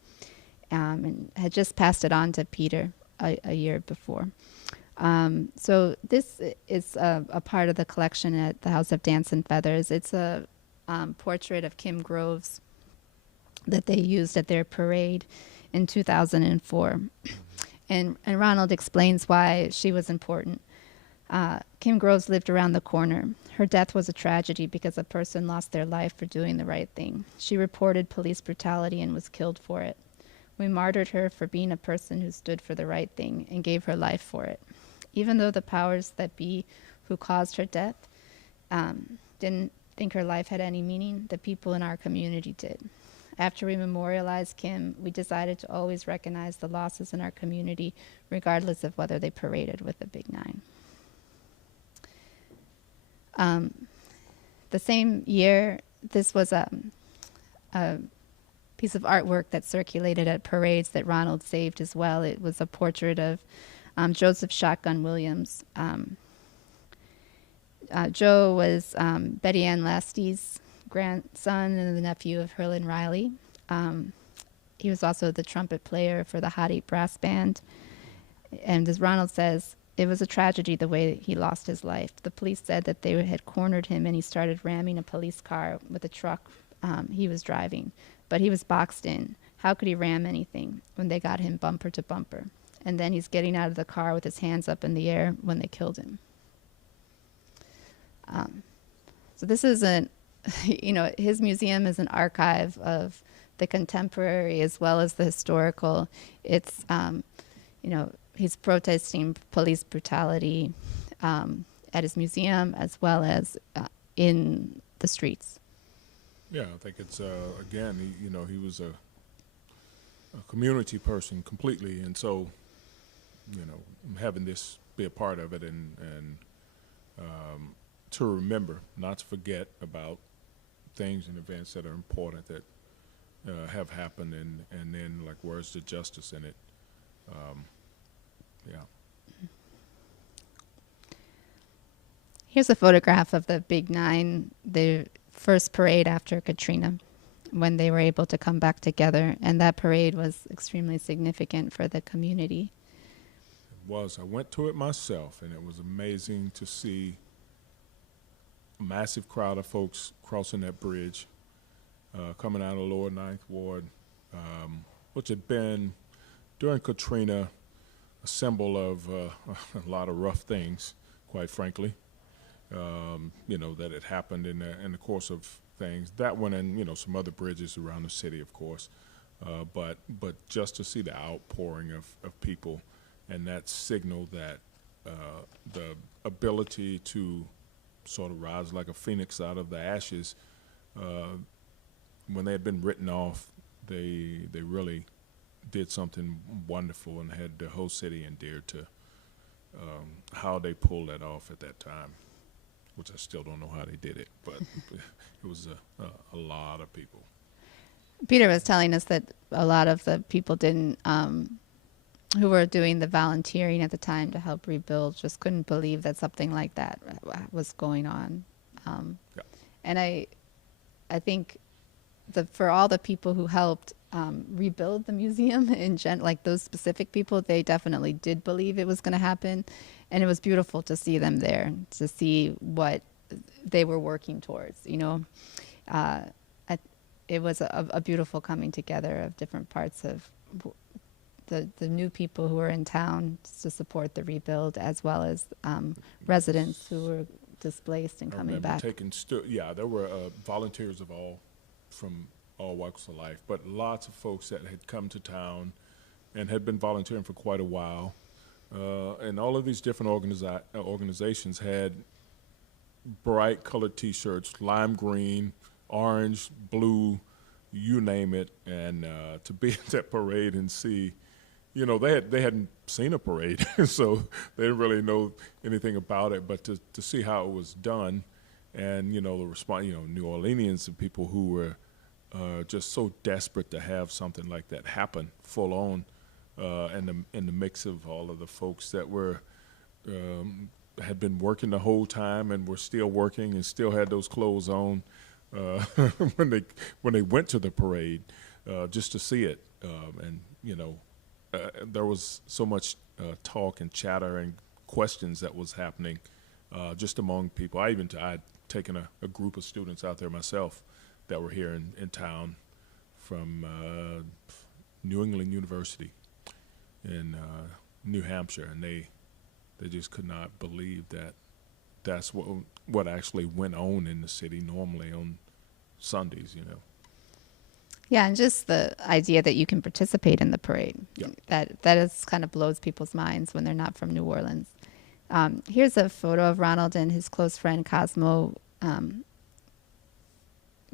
and had just passed it on to Peter a year before. So this is a part of the collection at the House of Dance and Feathers. It's a portrait of Kim Groves that they used at their parade in 2004. And Ronald explains why she was important. Kim Groves lived around the corner. Her death was a tragedy because a person lost their life for doing the right thing. She reported police brutality and was killed for it. We martyred her for being a person who stood for the right thing and gave her life for it. Even though the powers that be who caused her death didn't think her life had any meaning, the people in our community did. After we memorialized Kim, we decided to always recognize the losses in our community, regardless of whether they paraded with the Big Nine. The same year, this was a piece of artwork that circulated at parades that Ronald saved as well. It was a portrait of Joseph Shotgun Williams. Joe was Betty Ann Lasty's grandson and the nephew of Herlin Riley. He was also the trumpet player for the Hot Eight Brass Band. And as Ronald says, it was a tragedy the way he lost his life. The police said that they had cornered him and he started ramming a police car with a truck he was driving. But he was boxed in. How could he ram anything when they got him bumper to bumper? And then he's getting out of the car with his hands up in the air when they killed him. So this is his museum is an archive of the contemporary as well as the historical. It's, he's protesting police brutality at his museum as well as in the streets. Yeah, I think it's, again, he was a community person completely, and so, having this be a part of it and to remember, not to forget about things and events that are important that have happened, and then, like, where's the justice in it? Yeah. Here's a photograph of the Big Nine, the first parade after Katrina, when they were able to come back together, and that parade was extremely significant for the community. It was. I went to it myself, and it was amazing to see a massive crowd of folks crossing that bridge, coming out of Lower Ninth Ward, which had been, during Katrina, a symbol of a lot of rough things, quite frankly. That had happened in the course of things. That one and, some other bridges around the city, of course. But just to see the outpouring of people and that signal that the ability to sort of rise like a phoenix out of the ashes, when they had been written off, they really did something wonderful and had the whole city endeared to how they pulled that off at that time, which I still don't know how they did it, but it was a lot of people. Peter was telling us that a lot of the people didn't, who were doing the volunteering at the time to help rebuild, just couldn't believe that something like that was going on. Yeah. And I think for all the people who helped rebuild the museum, like those specific people, they definitely did believe it was going to happen. And it was beautiful to see them there, to see what they were working towards, it was a beautiful coming together of different parts of the new people who were in town to support the rebuild, as well as residents who were displaced and coming back. There were volunteers from all walks of life, but lots of folks that had come to town and had been volunteering for quite a while. And all of these different organizations had bright colored T-shirts, lime green, orange, blue, you name it, and to be at that parade and see, they hadn't seen a parade, so they didn't really know anything about it, but to see how it was done, and the response, New Orleanians and people who were just so desperate to have something like that happen full on, in the mix of all of the folks that were had been working the whole time and were still working and still had those clothes on when they went to the parade, just to see it, and there was so much talk and chatter and questions that was happening just among people. I'd taken a group of students out there myself that were here in town from New England University in New Hampshire, and they just could not believe that that's what actually went on in the city normally on Sundays, Yeah, and just the idea that you can participate in the parade. Yeah. That is kind of blows people's minds when they're not from New Orleans. Here's a photo of Ronald and his close friend Cosmo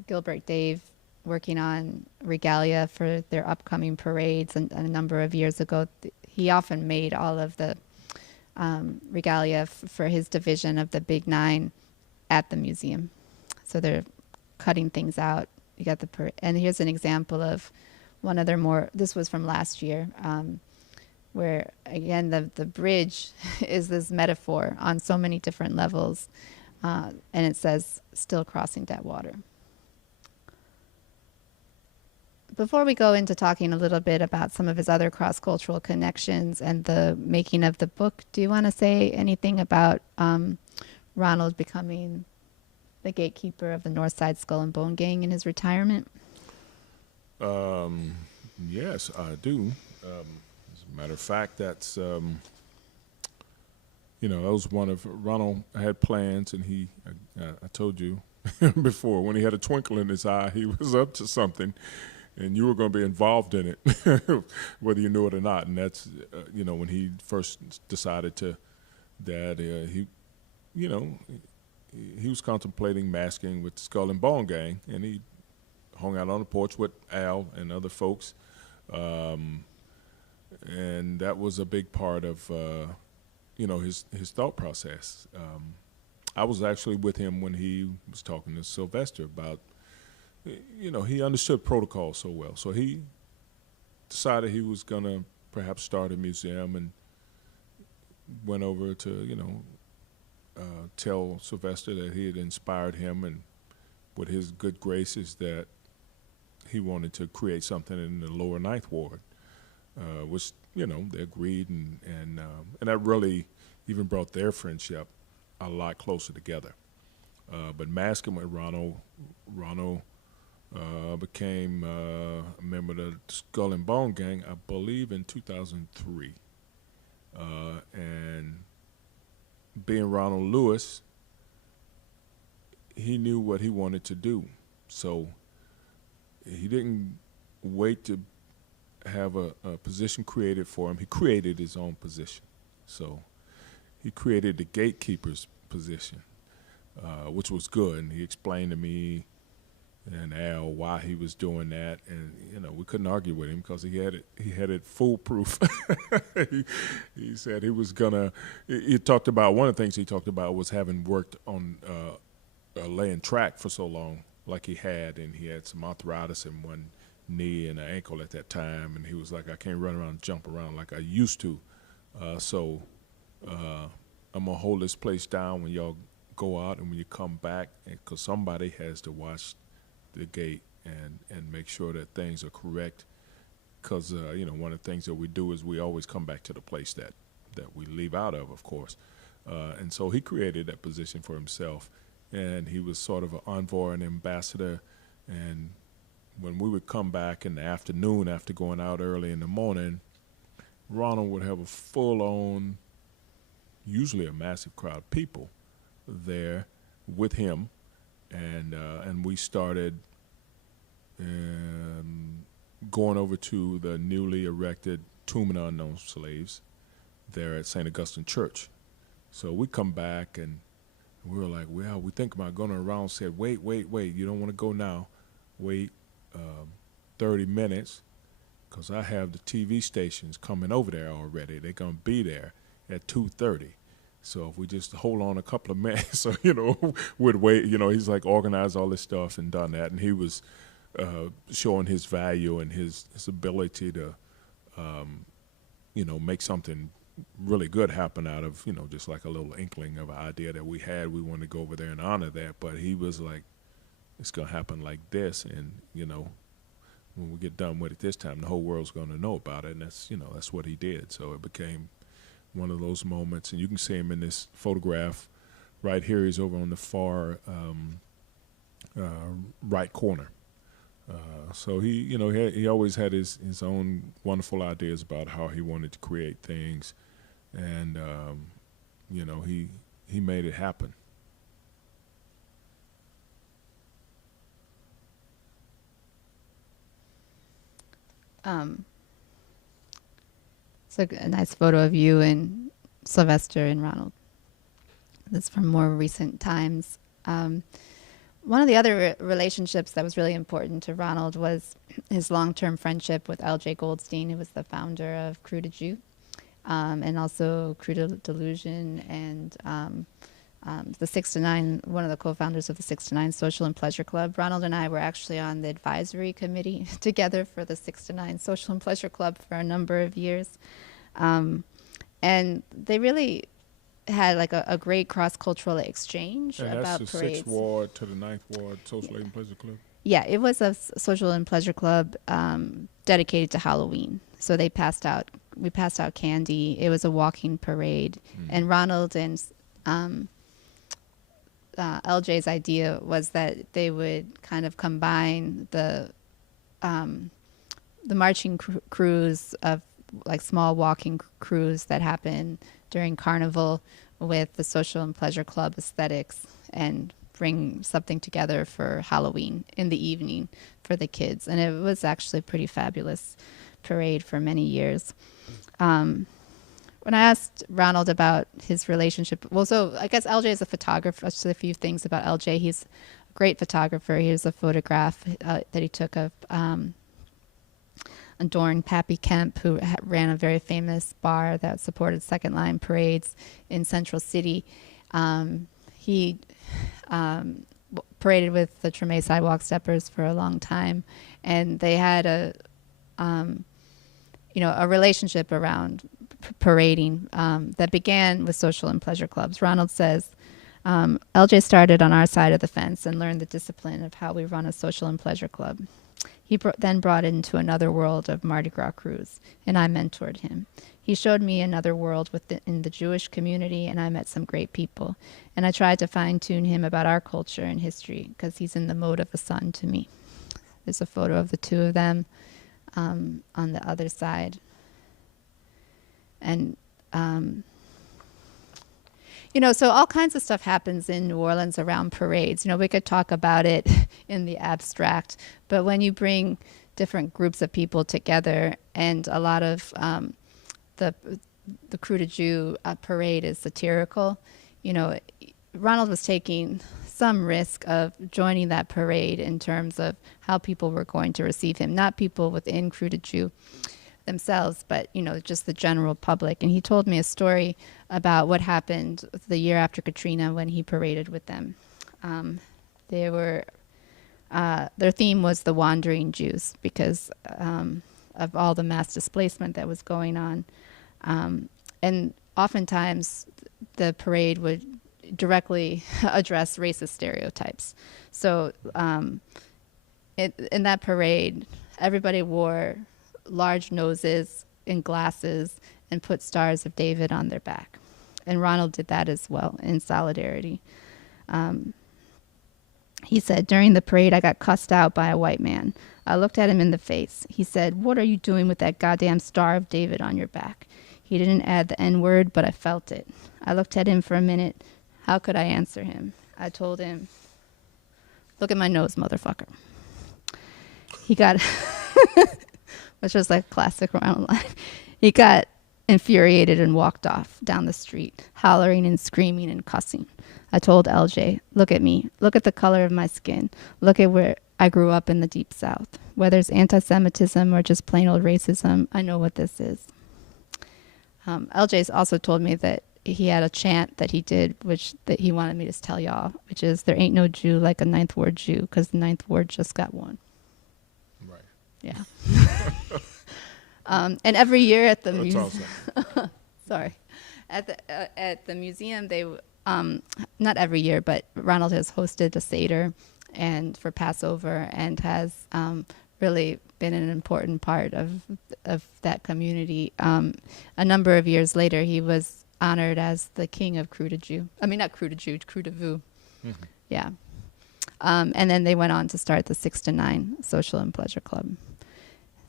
Gilbert Dave working on regalia for their upcoming parades, and a number of years ago, he often made all of the regalia for his division of the Big Nine at the museum. So they're cutting things out. You got and here's an example of one of their more. This was from last year, where again the bridge is this metaphor on so many different levels, and it says "Still crossing that water." Before we go into talking a little bit about some of his other cross-cultural connections and the making of the book, do you want to say anything about Ronald becoming the gatekeeper of the Northside Skull and Bone Gang in his retirement? Yes, I do. As a matter of fact, that's, that was one of, Ronald had plans, and I told you before, when he had a twinkle in his eye, he was up to something. And you were going to be involved in it, whether you knew it or not. And that's, when he first decided he was contemplating masking with the Skull and Bone Gang, and he hung out on the porch with Al and other folks. And that was a big part of, his thought process. I was actually with him when he was talking to Sylvester about, he understood protocol so well. So he decided he was going to perhaps start a museum, and went over to, tell Sylvester that he had inspired him, and with his good graces that he wanted to create something in the lower Ninth Ward, which, they agreed, and that really even brought their friendship a lot closer together. But masking with Ronald became a member of the Skull and Bone Gang, I believe, in 2003. And being Ronald Lewis, he knew what he wanted to do. So he didn't wait to have a position created for him. He created his own position. So he created the gatekeeper's position, which was good. And he explained to me and Al why he was doing that, and we couldn't argue with him because he had it foolproof. he said he was gonna. He talked about, one of the things he talked about was having worked on laying track for so long, like he had, and he had some arthritis in one knee and an ankle at that time, and he was like, I can't run around and jump around like I used to, so I'm gonna hold this place down when y'all go out and when you come back, because somebody has to watch the gate and make sure that things are correct, because one of the things that we do is we always come back to the place that we leave out of course, and so he created that position for himself, and he was sort of an envoy and ambassador. And when we would come back in the afternoon after going out early in the morning, Ronald would have a full-on, usually a massive crowd of people there with him. And we started going over to the newly erected Tomb of the Unknown Slaves there at St. Augustine Church. So we come back, and we were like, well, we think about going around. Said, wait, you don't want to go now. Wait 30 minutes, because I have the TV stations coming over there already. They're going to be there at 2:30. So if we just hold on a couple of minutes, so, we'd wait, he's like organized all this stuff and done that. And he was showing his value and his ability to, make something really good happen out of, just like a little inkling of an idea that we had. We wanted to go over there and honor that. But he was like, it's going to happen like this. And, when we get done with it this time, the whole world's going to know about it. And that's what he did. So it became one of those moments, and you can see him in this photograph right here. He's over on the far right corner. So he always had his own wonderful ideas about how he wanted to create things, and he made it happen. So a nice photo of you and Sylvester and Ronald. That's from more recent times. One of the other relationships that was really important to Ronald was his long-term friendship with L.J. Goldstein, who was the founder of Crew de Jew, and also Crew de Delusion, and the 6 to 9, one of the co-founders of the 6 to 9 Social and Pleasure Club. Ronald and I were actually on the advisory committee together for the 6 to 9 Social and Pleasure Club for a number of years. And they really had like a great cross-cultural exchange And about that's the parades. 6th Ward to the 9th Ward Social Aid and Pleasure Club? Yeah, it was a social and pleasure club dedicated to Halloween. So we passed out candy. It was a walking parade. And Ronald and LJ's idea was that they would kind of combine the marching crews of like small walking crews that happen during Carnival with the social and pleasure club aesthetics and bring something together for Halloween in the evening for the kids. And it was actually a pretty fabulous parade for many years. When I asked Ronald about his relationship, well, so I guess LJ is a photographer. Just a few things about LJ. He's a great photographer. Here's a photograph that he took of Dorn Pappy Kemp, who ran a very famous bar that supported second line parades in Central City. He paraded with the Treme Sidewalk Steppers for a long time, and they had a relationship around parading that began with social and pleasure clubs. Ronald says, LJ started on our side of the fence and learned the discipline of how we run a social and pleasure club. He then brought into another world of Mardi Gras crews, and I mentored him. He showed me another world in the Jewish community, and I met some great people. And I tried to fine-tune him about our culture and history, because he's in the mode of a son to me. There's a photo of the two of them on the other side. And, so all kinds of stuff happens in New Orleans around parades. We could talk about it in the abstract, but when you bring different groups of people together, and a lot of the Crew de Jew parade is satirical, Ronald was taking some risk of joining that parade in terms of how people were going to receive him, not people within Crew de Jew themselves, but just the general public. And he told me a story about what happened the year after Katrina when he paraded with them. Their theme was the wandering Jews because of all the mass displacement that was going on, and oftentimes the parade would directly address racist stereotypes. So in that parade, everybody wore large noses and glasses and put stars of David on their back. And Ronald did that as well in solidarity. He said, during the parade, I got cussed out by a white man. I looked at him in the face. He said, "What are you doing with that goddamn star of David on your back?" He didn't add the N-word, but I felt it. I looked at him for a minute. How could I answer him? I told him, "Look at my nose, motherfucker." He got... which was like classic Ronald line. He got infuriated and walked off down the street, hollering and screaming and cussing. I told LJ, "Look at me. Look at the color of my skin. Look at where I grew up in the Deep South. Whether it's anti-Semitism or just plain old racism, I know what this is." LJ's also told me that he had a chant that he did, that he wanted me to tell y'all, which is, "There ain't no Jew like a Ninth Ward Jew, because the Ninth Ward just got one." Right. Yeah. And every year at the museum, sorry, at the museum, they not every year, but Ronald has hosted a Seder and for Passover, and has really been an important part of that community. A number of years later, he was honored as the king of Crew de Jew. I mean, not Crew de Jew, Crew de Vue. Mm-hmm. Yeah. And then they went on to start the 6 to 9 Social and Pleasure Club.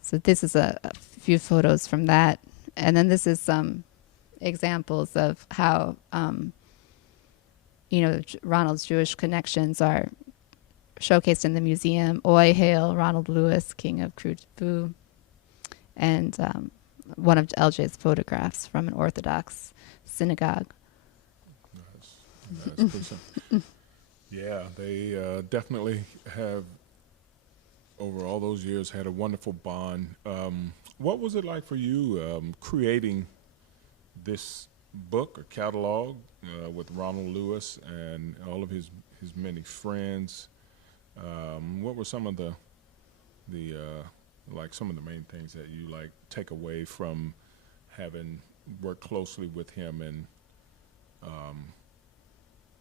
So this is a few photos from that. And then this is some examples of how, Ronald's Jewish connections are showcased in the museum. Oi, hail, Ronald Lewis, king of Crew de Vue. And one of LJ's photographs from an Orthodox synagogue. Nice. Yeah, they definitely have, over all those years, had a wonderful bond. What was it like for you creating this book or catalog with Ronald Lewis and all of his many friends? What were some of the like some of the main things that you like take away from having worked closely with him and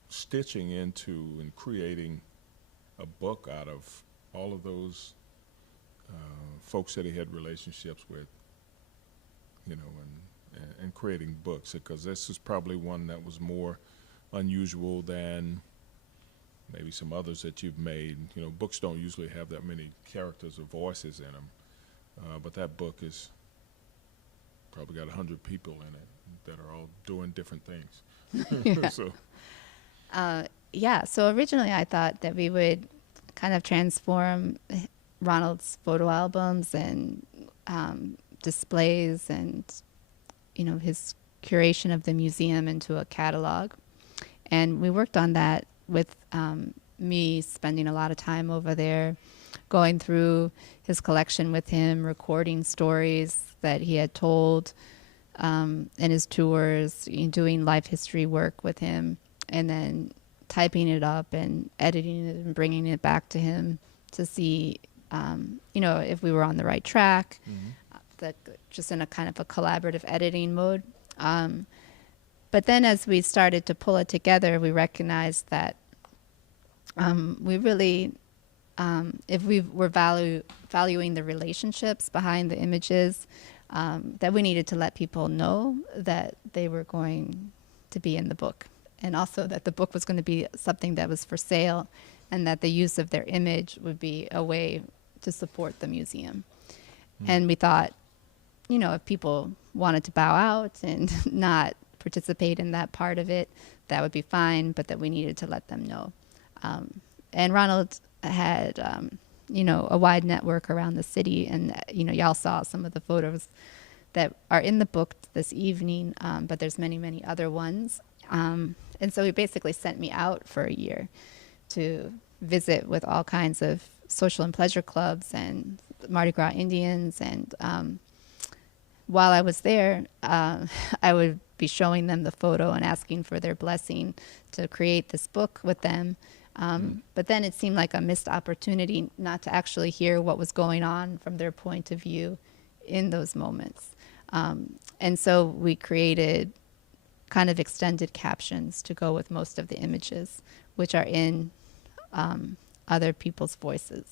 stitching into and creating a book out of all of those folks that he had relationships with, you know, and creating books, because this is probably one that was more unusual than maybe some others that you've made. You know, books don't usually have that many characters or voices in them, but that book is probably got 100 people in it that are all doing different things. Yeah. So, Yeah, so originally I thought that we would kind of transform Ronald's photo albums and displays and, you know, his curation of the museum into a catalog. And we worked on that with me spending a lot of time over there, going through his collection with him, recording stories that he had told in his tours, doing life history work with him, and then typing it up and editing it and bringing it back to him to see, you know, if we were on the right track, that just in a kind of a collaborative editing mode. But then as we started to pull it together, we recognized that we really, if we were valuing the relationships behind the images, that we needed to let people know that they were going to be in the book, and also that the book was going to be something that was for sale, and that the use of their image would be a way to support the museum. And we thought, you know, if people wanted to bow out and not participate in that part of it, that would be fine, but that we needed to let them know. And Ronald had, you know, a wide network around the city, and, you know, y'all saw some of the photos that are in the book this evening, but there's many, many other ones. And so he basically sent me out for a year to visit with all kinds of social and pleasure clubs and Mardi Gras Indians. And while I was there, I would be showing them the photo and asking for their blessing to create this book with them. But then it seemed like a missed opportunity not to actually hear what was going on from their point of view in those moments. And so we created kind of extended captions to go with most of the images, which are in other people's voices.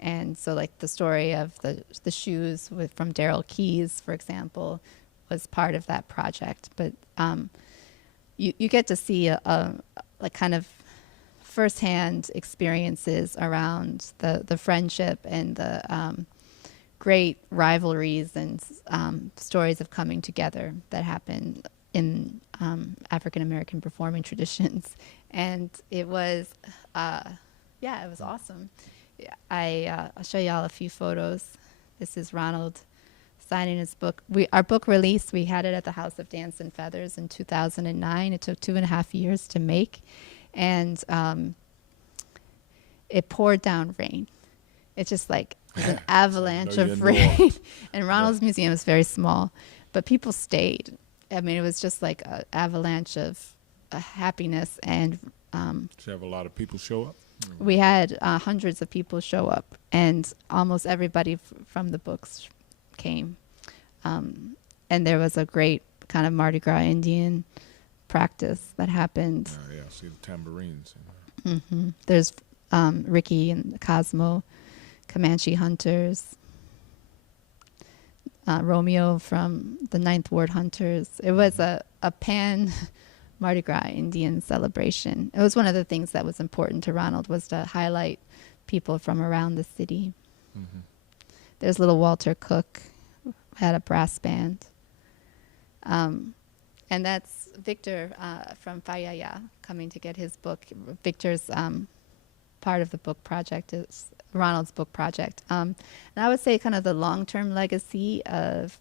And so like the story of the shoes from Daryl Keys, for example, was part of that project. But you get to see a like kind of firsthand experiences around the friendship and the great rivalries and stories of coming together that happen in African American performing traditions. And it was, yeah, it was awesome. I'll show y'all a few photos. This is Ronald signing his book. Our book release, we had it at the House of Dance and Feathers in 2009. It took 2.5 years to make. And it poured down rain. It's just like an avalanche of rain. And Ronald's museum is very small, but people stayed. I mean, it was just like an avalanche of happiness. And did you have a lot of people show up? we had hundreds of people show up, and almost everybody from the books came. And there was a great kind of Mardi Gras Indian practice that happened. Yeah, see the tambourines. There's Ricky and Cosmo, Comanche Hunters, Romeo from the Ninth Ward Hunters. It was a pan Mardi Gras Indian celebration. It was one of the things that was important to Ronald, was to highlight people from around the city. There's little Walter Cook, had a brass band. And that's Victor from Fayaya coming to get his book. Victor's part of the book project is Ronald's book project. And I would say kind of the long-term legacy of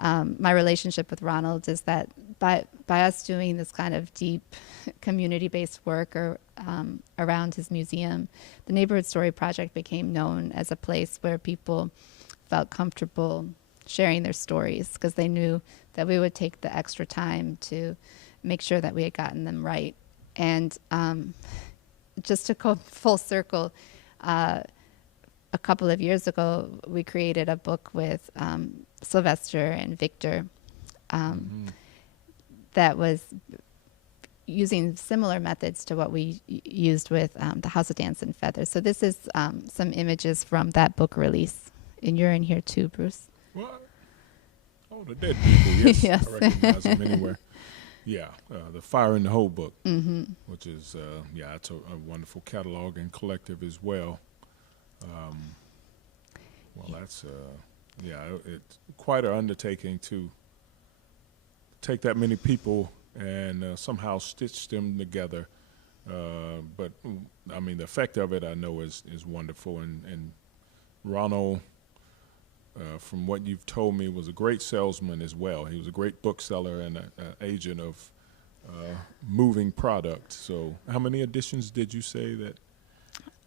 my relationship with Ronald is that by us doing this kind of deep community-based work around his museum, the Neighborhood Story Project became known as a place where people felt comfortable sharing their stories because they knew that we would take the extra time to make sure that we had gotten them right. And just to go full circle, a couple of years ago, we created a book with Sylvester and Victor that was using similar methods to what we used with the House of Dance and Feathers. So this is some images from that book release. And you're in here too, Bruce. What? Oh, the dead people, yes. Yes. I recognize them anywhere. Yeah, the Fire in the Hole book, which is, it's a wonderful catalog and collective as well. That's, it's quite an undertaking to take that many people and somehow stitch them together. But, I mean, the effect of it I know is wonderful. And Ronald, from what you've told me, was a great salesman as well. He was a great bookseller and an agent of moving product. So how many editions did you say that?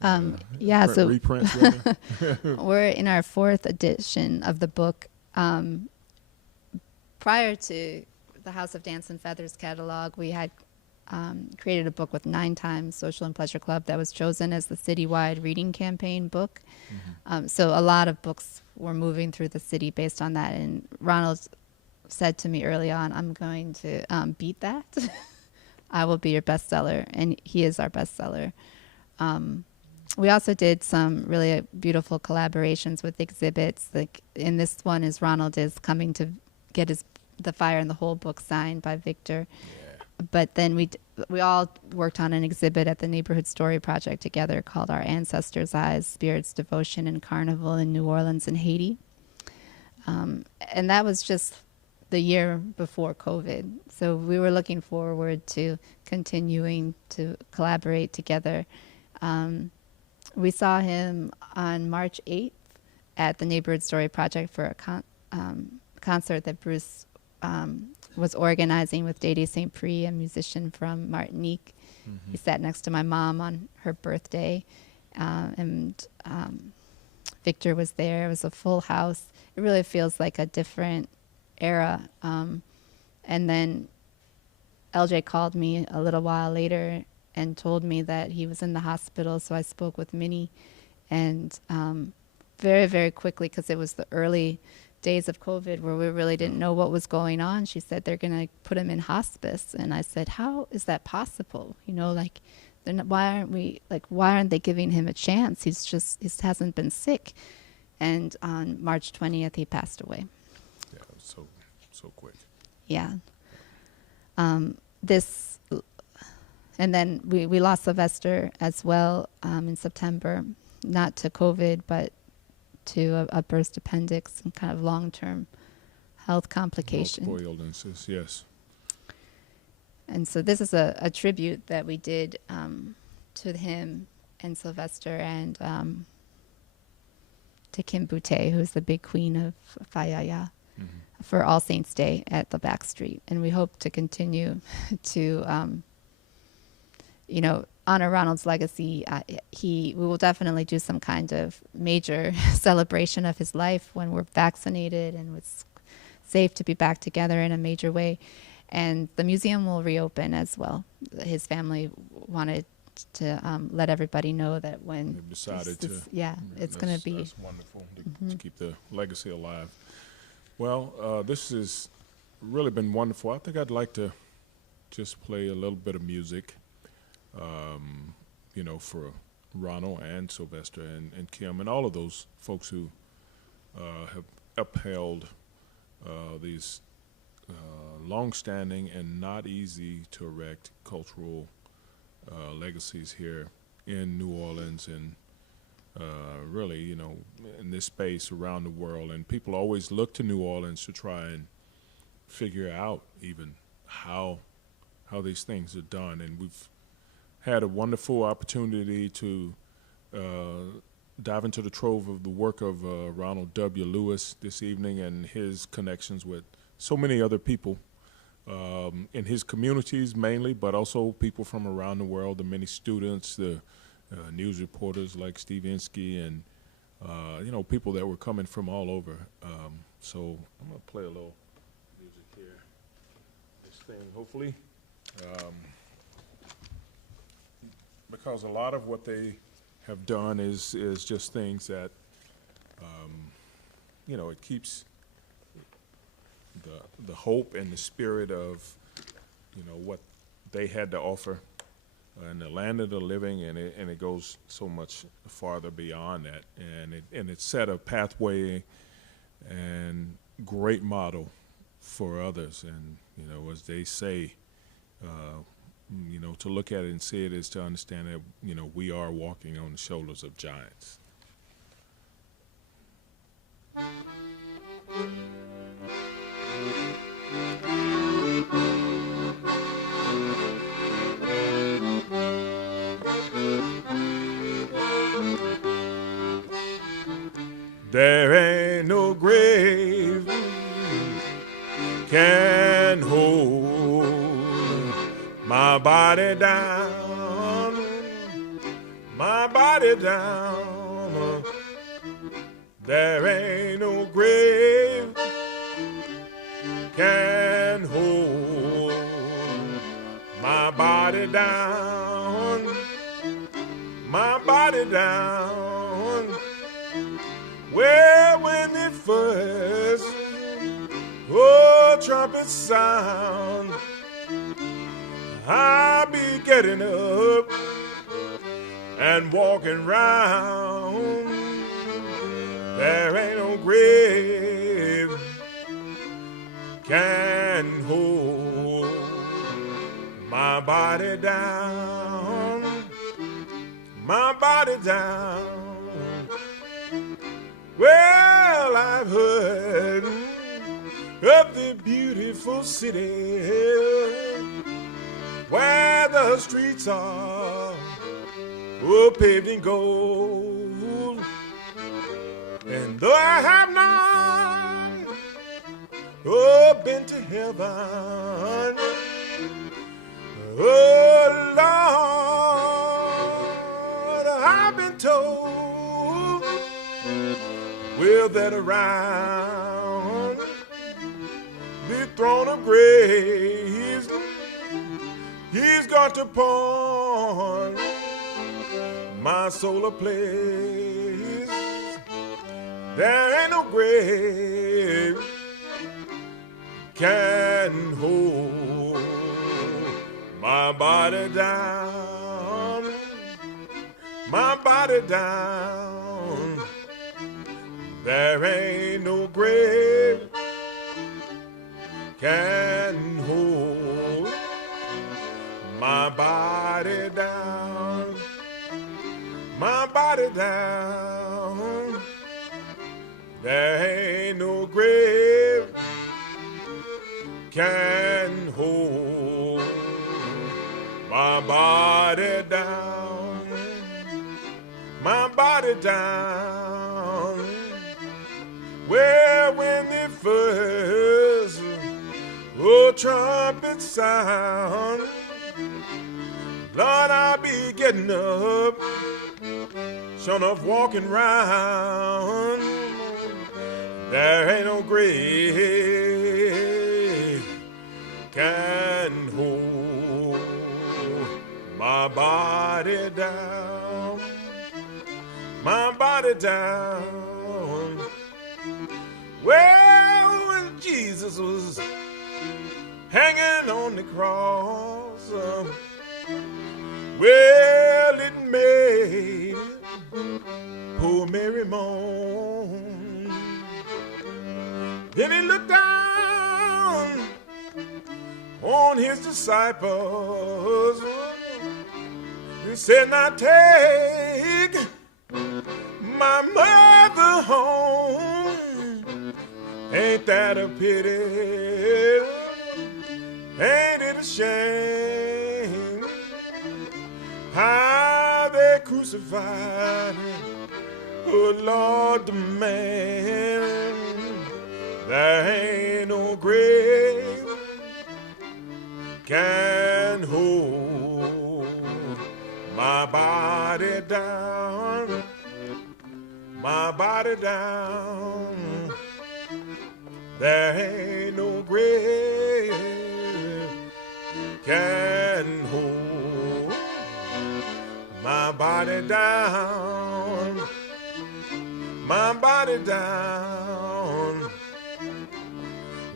So reprints, rather? we're in our 4th edition of the book. Prior to the House of Dance and Feathers catalog, we had created a book with 9 Times Social and Pleasure Club that was chosen as the citywide reading campaign book. So a lot of books were moving through the city based on that. And Ronald said to me early on, I'm going to beat that. I will be your bestseller. And he is our bestseller. We also did some really beautiful collaborations with exhibits. Like in this one is Ronald is coming to get the Fire in the Hole book signed by Victor. Yeah. But then we all worked on an exhibit at the Neighborhood Story Project together called Our Ancestors' Eyes, Spirits, Devotion, and Carnival in New Orleans and Haiti. And that was just the year before COVID. So we were looking forward to continuing to collaborate together. We saw him on March 8th at the Neighborhood Story Project for a concert that Bruce was organizing with Dede St. Prix, a musician from Martinique. He sat next to my mom on her birthday, and Victor was there. It was a full house. It really feels like a different era. And then LJ called me a little while later and told me that he was in the hospital. So I spoke with Minnie, and very, very quickly, because it was the early days of COVID where we really didn't know what was going on. She said they're going to put him in hospice. And I said, how is that possible? You know, like, why aren't they giving him a chance? He hasn't been sick. And on March 20th, he passed away. Yeah, so quick. Yeah. And then we lost Sylvester as well in September, not to COVID, but to a burst appendix and kind of long-term health complications. Multiple illnesses, yes. And so this is a tribute that we did to him and Sylvester and to Kim Boutte, who's the big queen of Fayaya, for All Saints Day at the Back Street. And we hope to continue to, honor Ronald's legacy. We will definitely do some kind of major celebration of his life when we're vaccinated and it's safe to be back together in a major way. And the museum will reopen as well. His family wanted to let everybody know that when they've decided it's going to be. That's wonderful to keep the legacy alive. Well, this has really been wonderful. I think I'd like to just play a little bit of music, for Ronald and Sylvester and Kim and all of those folks who have upheld these long-standing and not easy to erect cultural legacies here in New Orleans and really, in this space around the world. And people always look to New Orleans to try and figure out even how these things are done. And we've had a wonderful opportunity to dive into the trove of the work of Ronald W. Lewis this evening and his connections with so many other people in his communities mainly, but also people from around the world, the many students, the news reporters like Steve Inskeep, and people that were coming from all over. So I'm going to play a little music here. This thing, hopefully. Because a lot of what they have done is just things that, it keeps the hope and the spirit of, what they had to offer in the land of the living, and it goes so much farther beyond that, and it set a pathway and great model for others, and as they say, to look at it and see it is to understand that we are walking on the shoulders of giants. There ain't no grave can hold my body down, my body down. There ain't no grave can hold my body down, my body down. Well, when it first, trumpet sound, I'll be getting up and walking round. There ain't no grave can hold my body down, my body down. Well, I've heard of the beautiful city where the streets are paved in gold. And though I have not been to heaven, oh Lord, I've been told, well, that around the throne of grace, he's got to pawn my soul a place. There ain't no grave can hold my body down, my body down. There ain't no grave can hold my body down, my body down. There ain't no grave can hold my body down, my body down. Well, when the first trumpet sound, Lord, I'll be getting up, sure enough walking round. There ain't no grave can hold my body down, my body down. Well, when Jesus was hanging on the cross, well, it made poor Mary moan. Then he looked down on his disciples and said, now take my mother home. Ain't that a pity? Ain't it a shame how they crucified Oh, Lord, the man, there ain't no grave can hold my body down, my body down. There ain't no grave can hold my body down, my body down.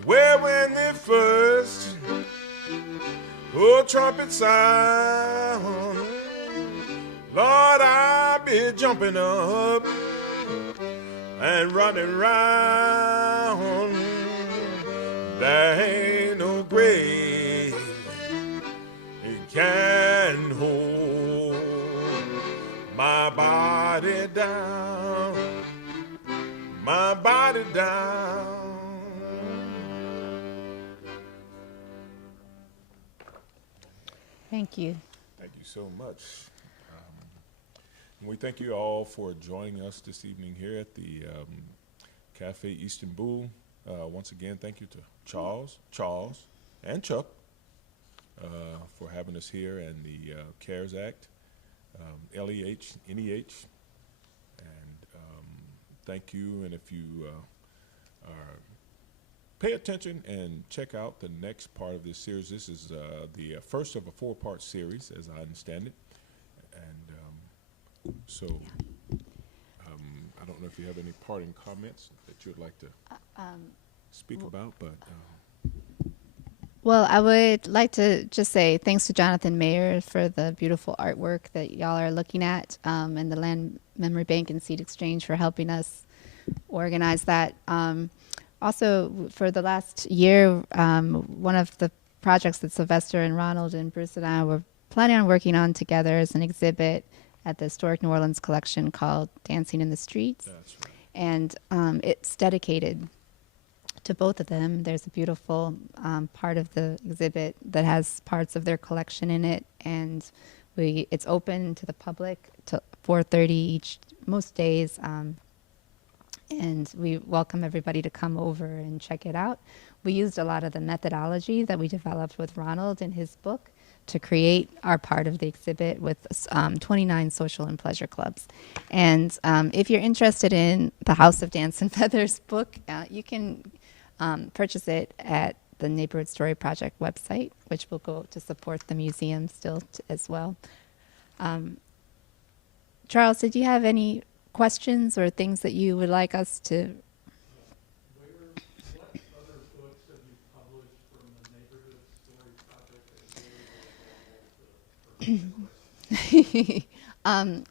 Where when the first trumpet sound, Lord, I'll be jumping up and running round. There ain't no grave it can hold my body down, my body down. Thank you. Thank you so much. And we thank you all for joining us this evening here at the Cafe Istanbul. Once again, thank you to Charles, and Chuck for having us here, and the CARES Act, LEH, NEH, and thank you. And if you pay attention and check out the next part of this series. This is the first of a 4-part series, as I understand it. And so I don't know if you have any parting comments that you'd like to speak about, but Well, I would like to just say thanks to Jonathan Mayer for the beautiful artwork that y'all are looking at, and the Land Memory Bank and Seed Exchange for helping us organize that. Also, for the last year, one of the projects that Sylvester and Ronald and Bruce and I were planning on working on together is an exhibit at the Historic New Orleans Collection called Dancing in the Streets. that's right. And it's dedicated to both of them. There's a beautiful part of the exhibit that has parts of their collection in it, and it's open to the public till 4:30 most days. And we welcome everybody to come over and check it out. We used a lot of the methodology that we developed with Ronald in his book to create our part of the exhibit with 29 social and pleasure clubs. And if you're interested in the House of Dance and Feathers book, you can purchase it at the Neighborhood Story Project website, which will go to support the museum still as well. Charles, did you have any questions or things that you would like us to? What other books have you published from the Neighborhood Story Project that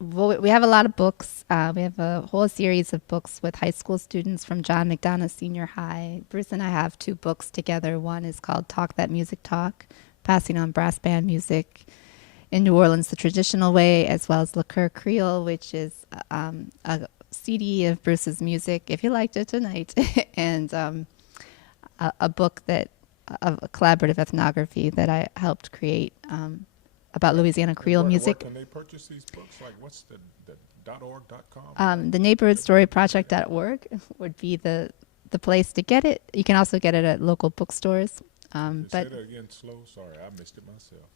Well, we have a lot of books. We have a whole series of books with high school students from John McDonough Senior High. Bruce and I have 2 books together. One is called Talk That Music Talk, passing on brass band music in New Orleans the traditional way, as well as Liqueur Creole, which is a CD of Bruce's music, if you liked it tonight, and a book of a collaborative ethnography that I helped create about Louisiana Creole music. Where can they purchase these books? Like, what's the .org.com? The neighborhoodstoryproject.org would be the place to get it. You can also get it at local bookstores. Say that again slow. Sorry, I missed it myself.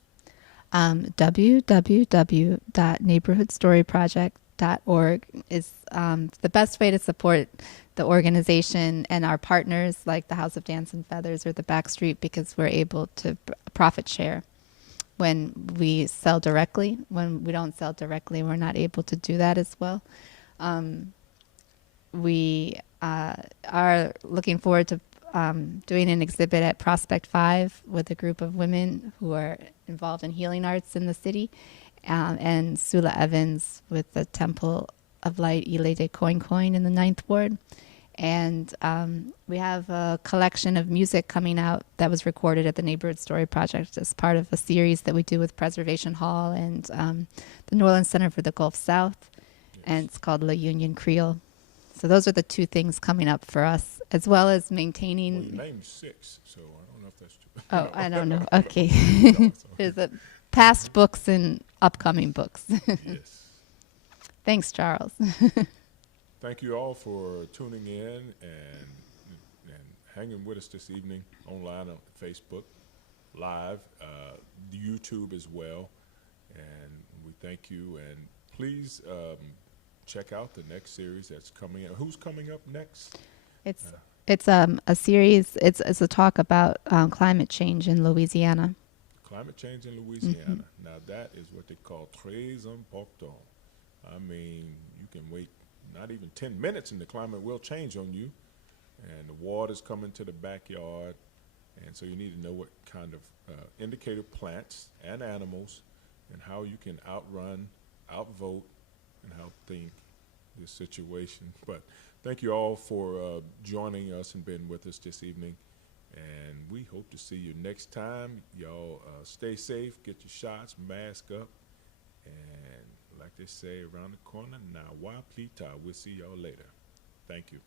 www.neighborhoodstoryproject.org is the best way to support the organization and our partners like the House of Dance and Feathers or the Backstreet, because we're able to profit share when we sell directly. When we don't sell directly, we're not able to do that as well. We are looking forward to doing an exhibit at Prospect 5 with a group of women who are involved in healing arts in the city, and Sula Evans with the Temple of Light Ile de Coin Coin in the 9th Ward. And we have a collection of music coming out that was recorded at the Neighborhood Story Project as part of a series that we do with Preservation Hall and the New Orleans Center for the Gulf South, and it's called La Union Creole. So those are the 2 things coming up for us, as well as maintaining. Well, you named 6, so I don't know if that's true. Oh, I don't know. Okay. There's past books and upcoming books. Yes. Thanks, Charles. Thank you all for tuning in and hanging with us this evening online on Facebook, live, YouTube as well. And we thank you. And please check out the next series that's coming up. Who's coming up next? It's a series. It's a talk about climate change in Louisiana. Climate change in Louisiana. Now that is what they call très important. I mean, you can wait not even 10 minutes and the climate will change on you. And the water's coming to the backyard. And so you need to know what kind of indicator plants and animals and how you can outrun, outvote, and outthink this situation. But thank you all for joining us and being with us this evening. And we hope to see you next time. Y'all stay safe, get your shots, mask up. And like they say around the corner, now, wa plita. We'll see y'all later. Thank you.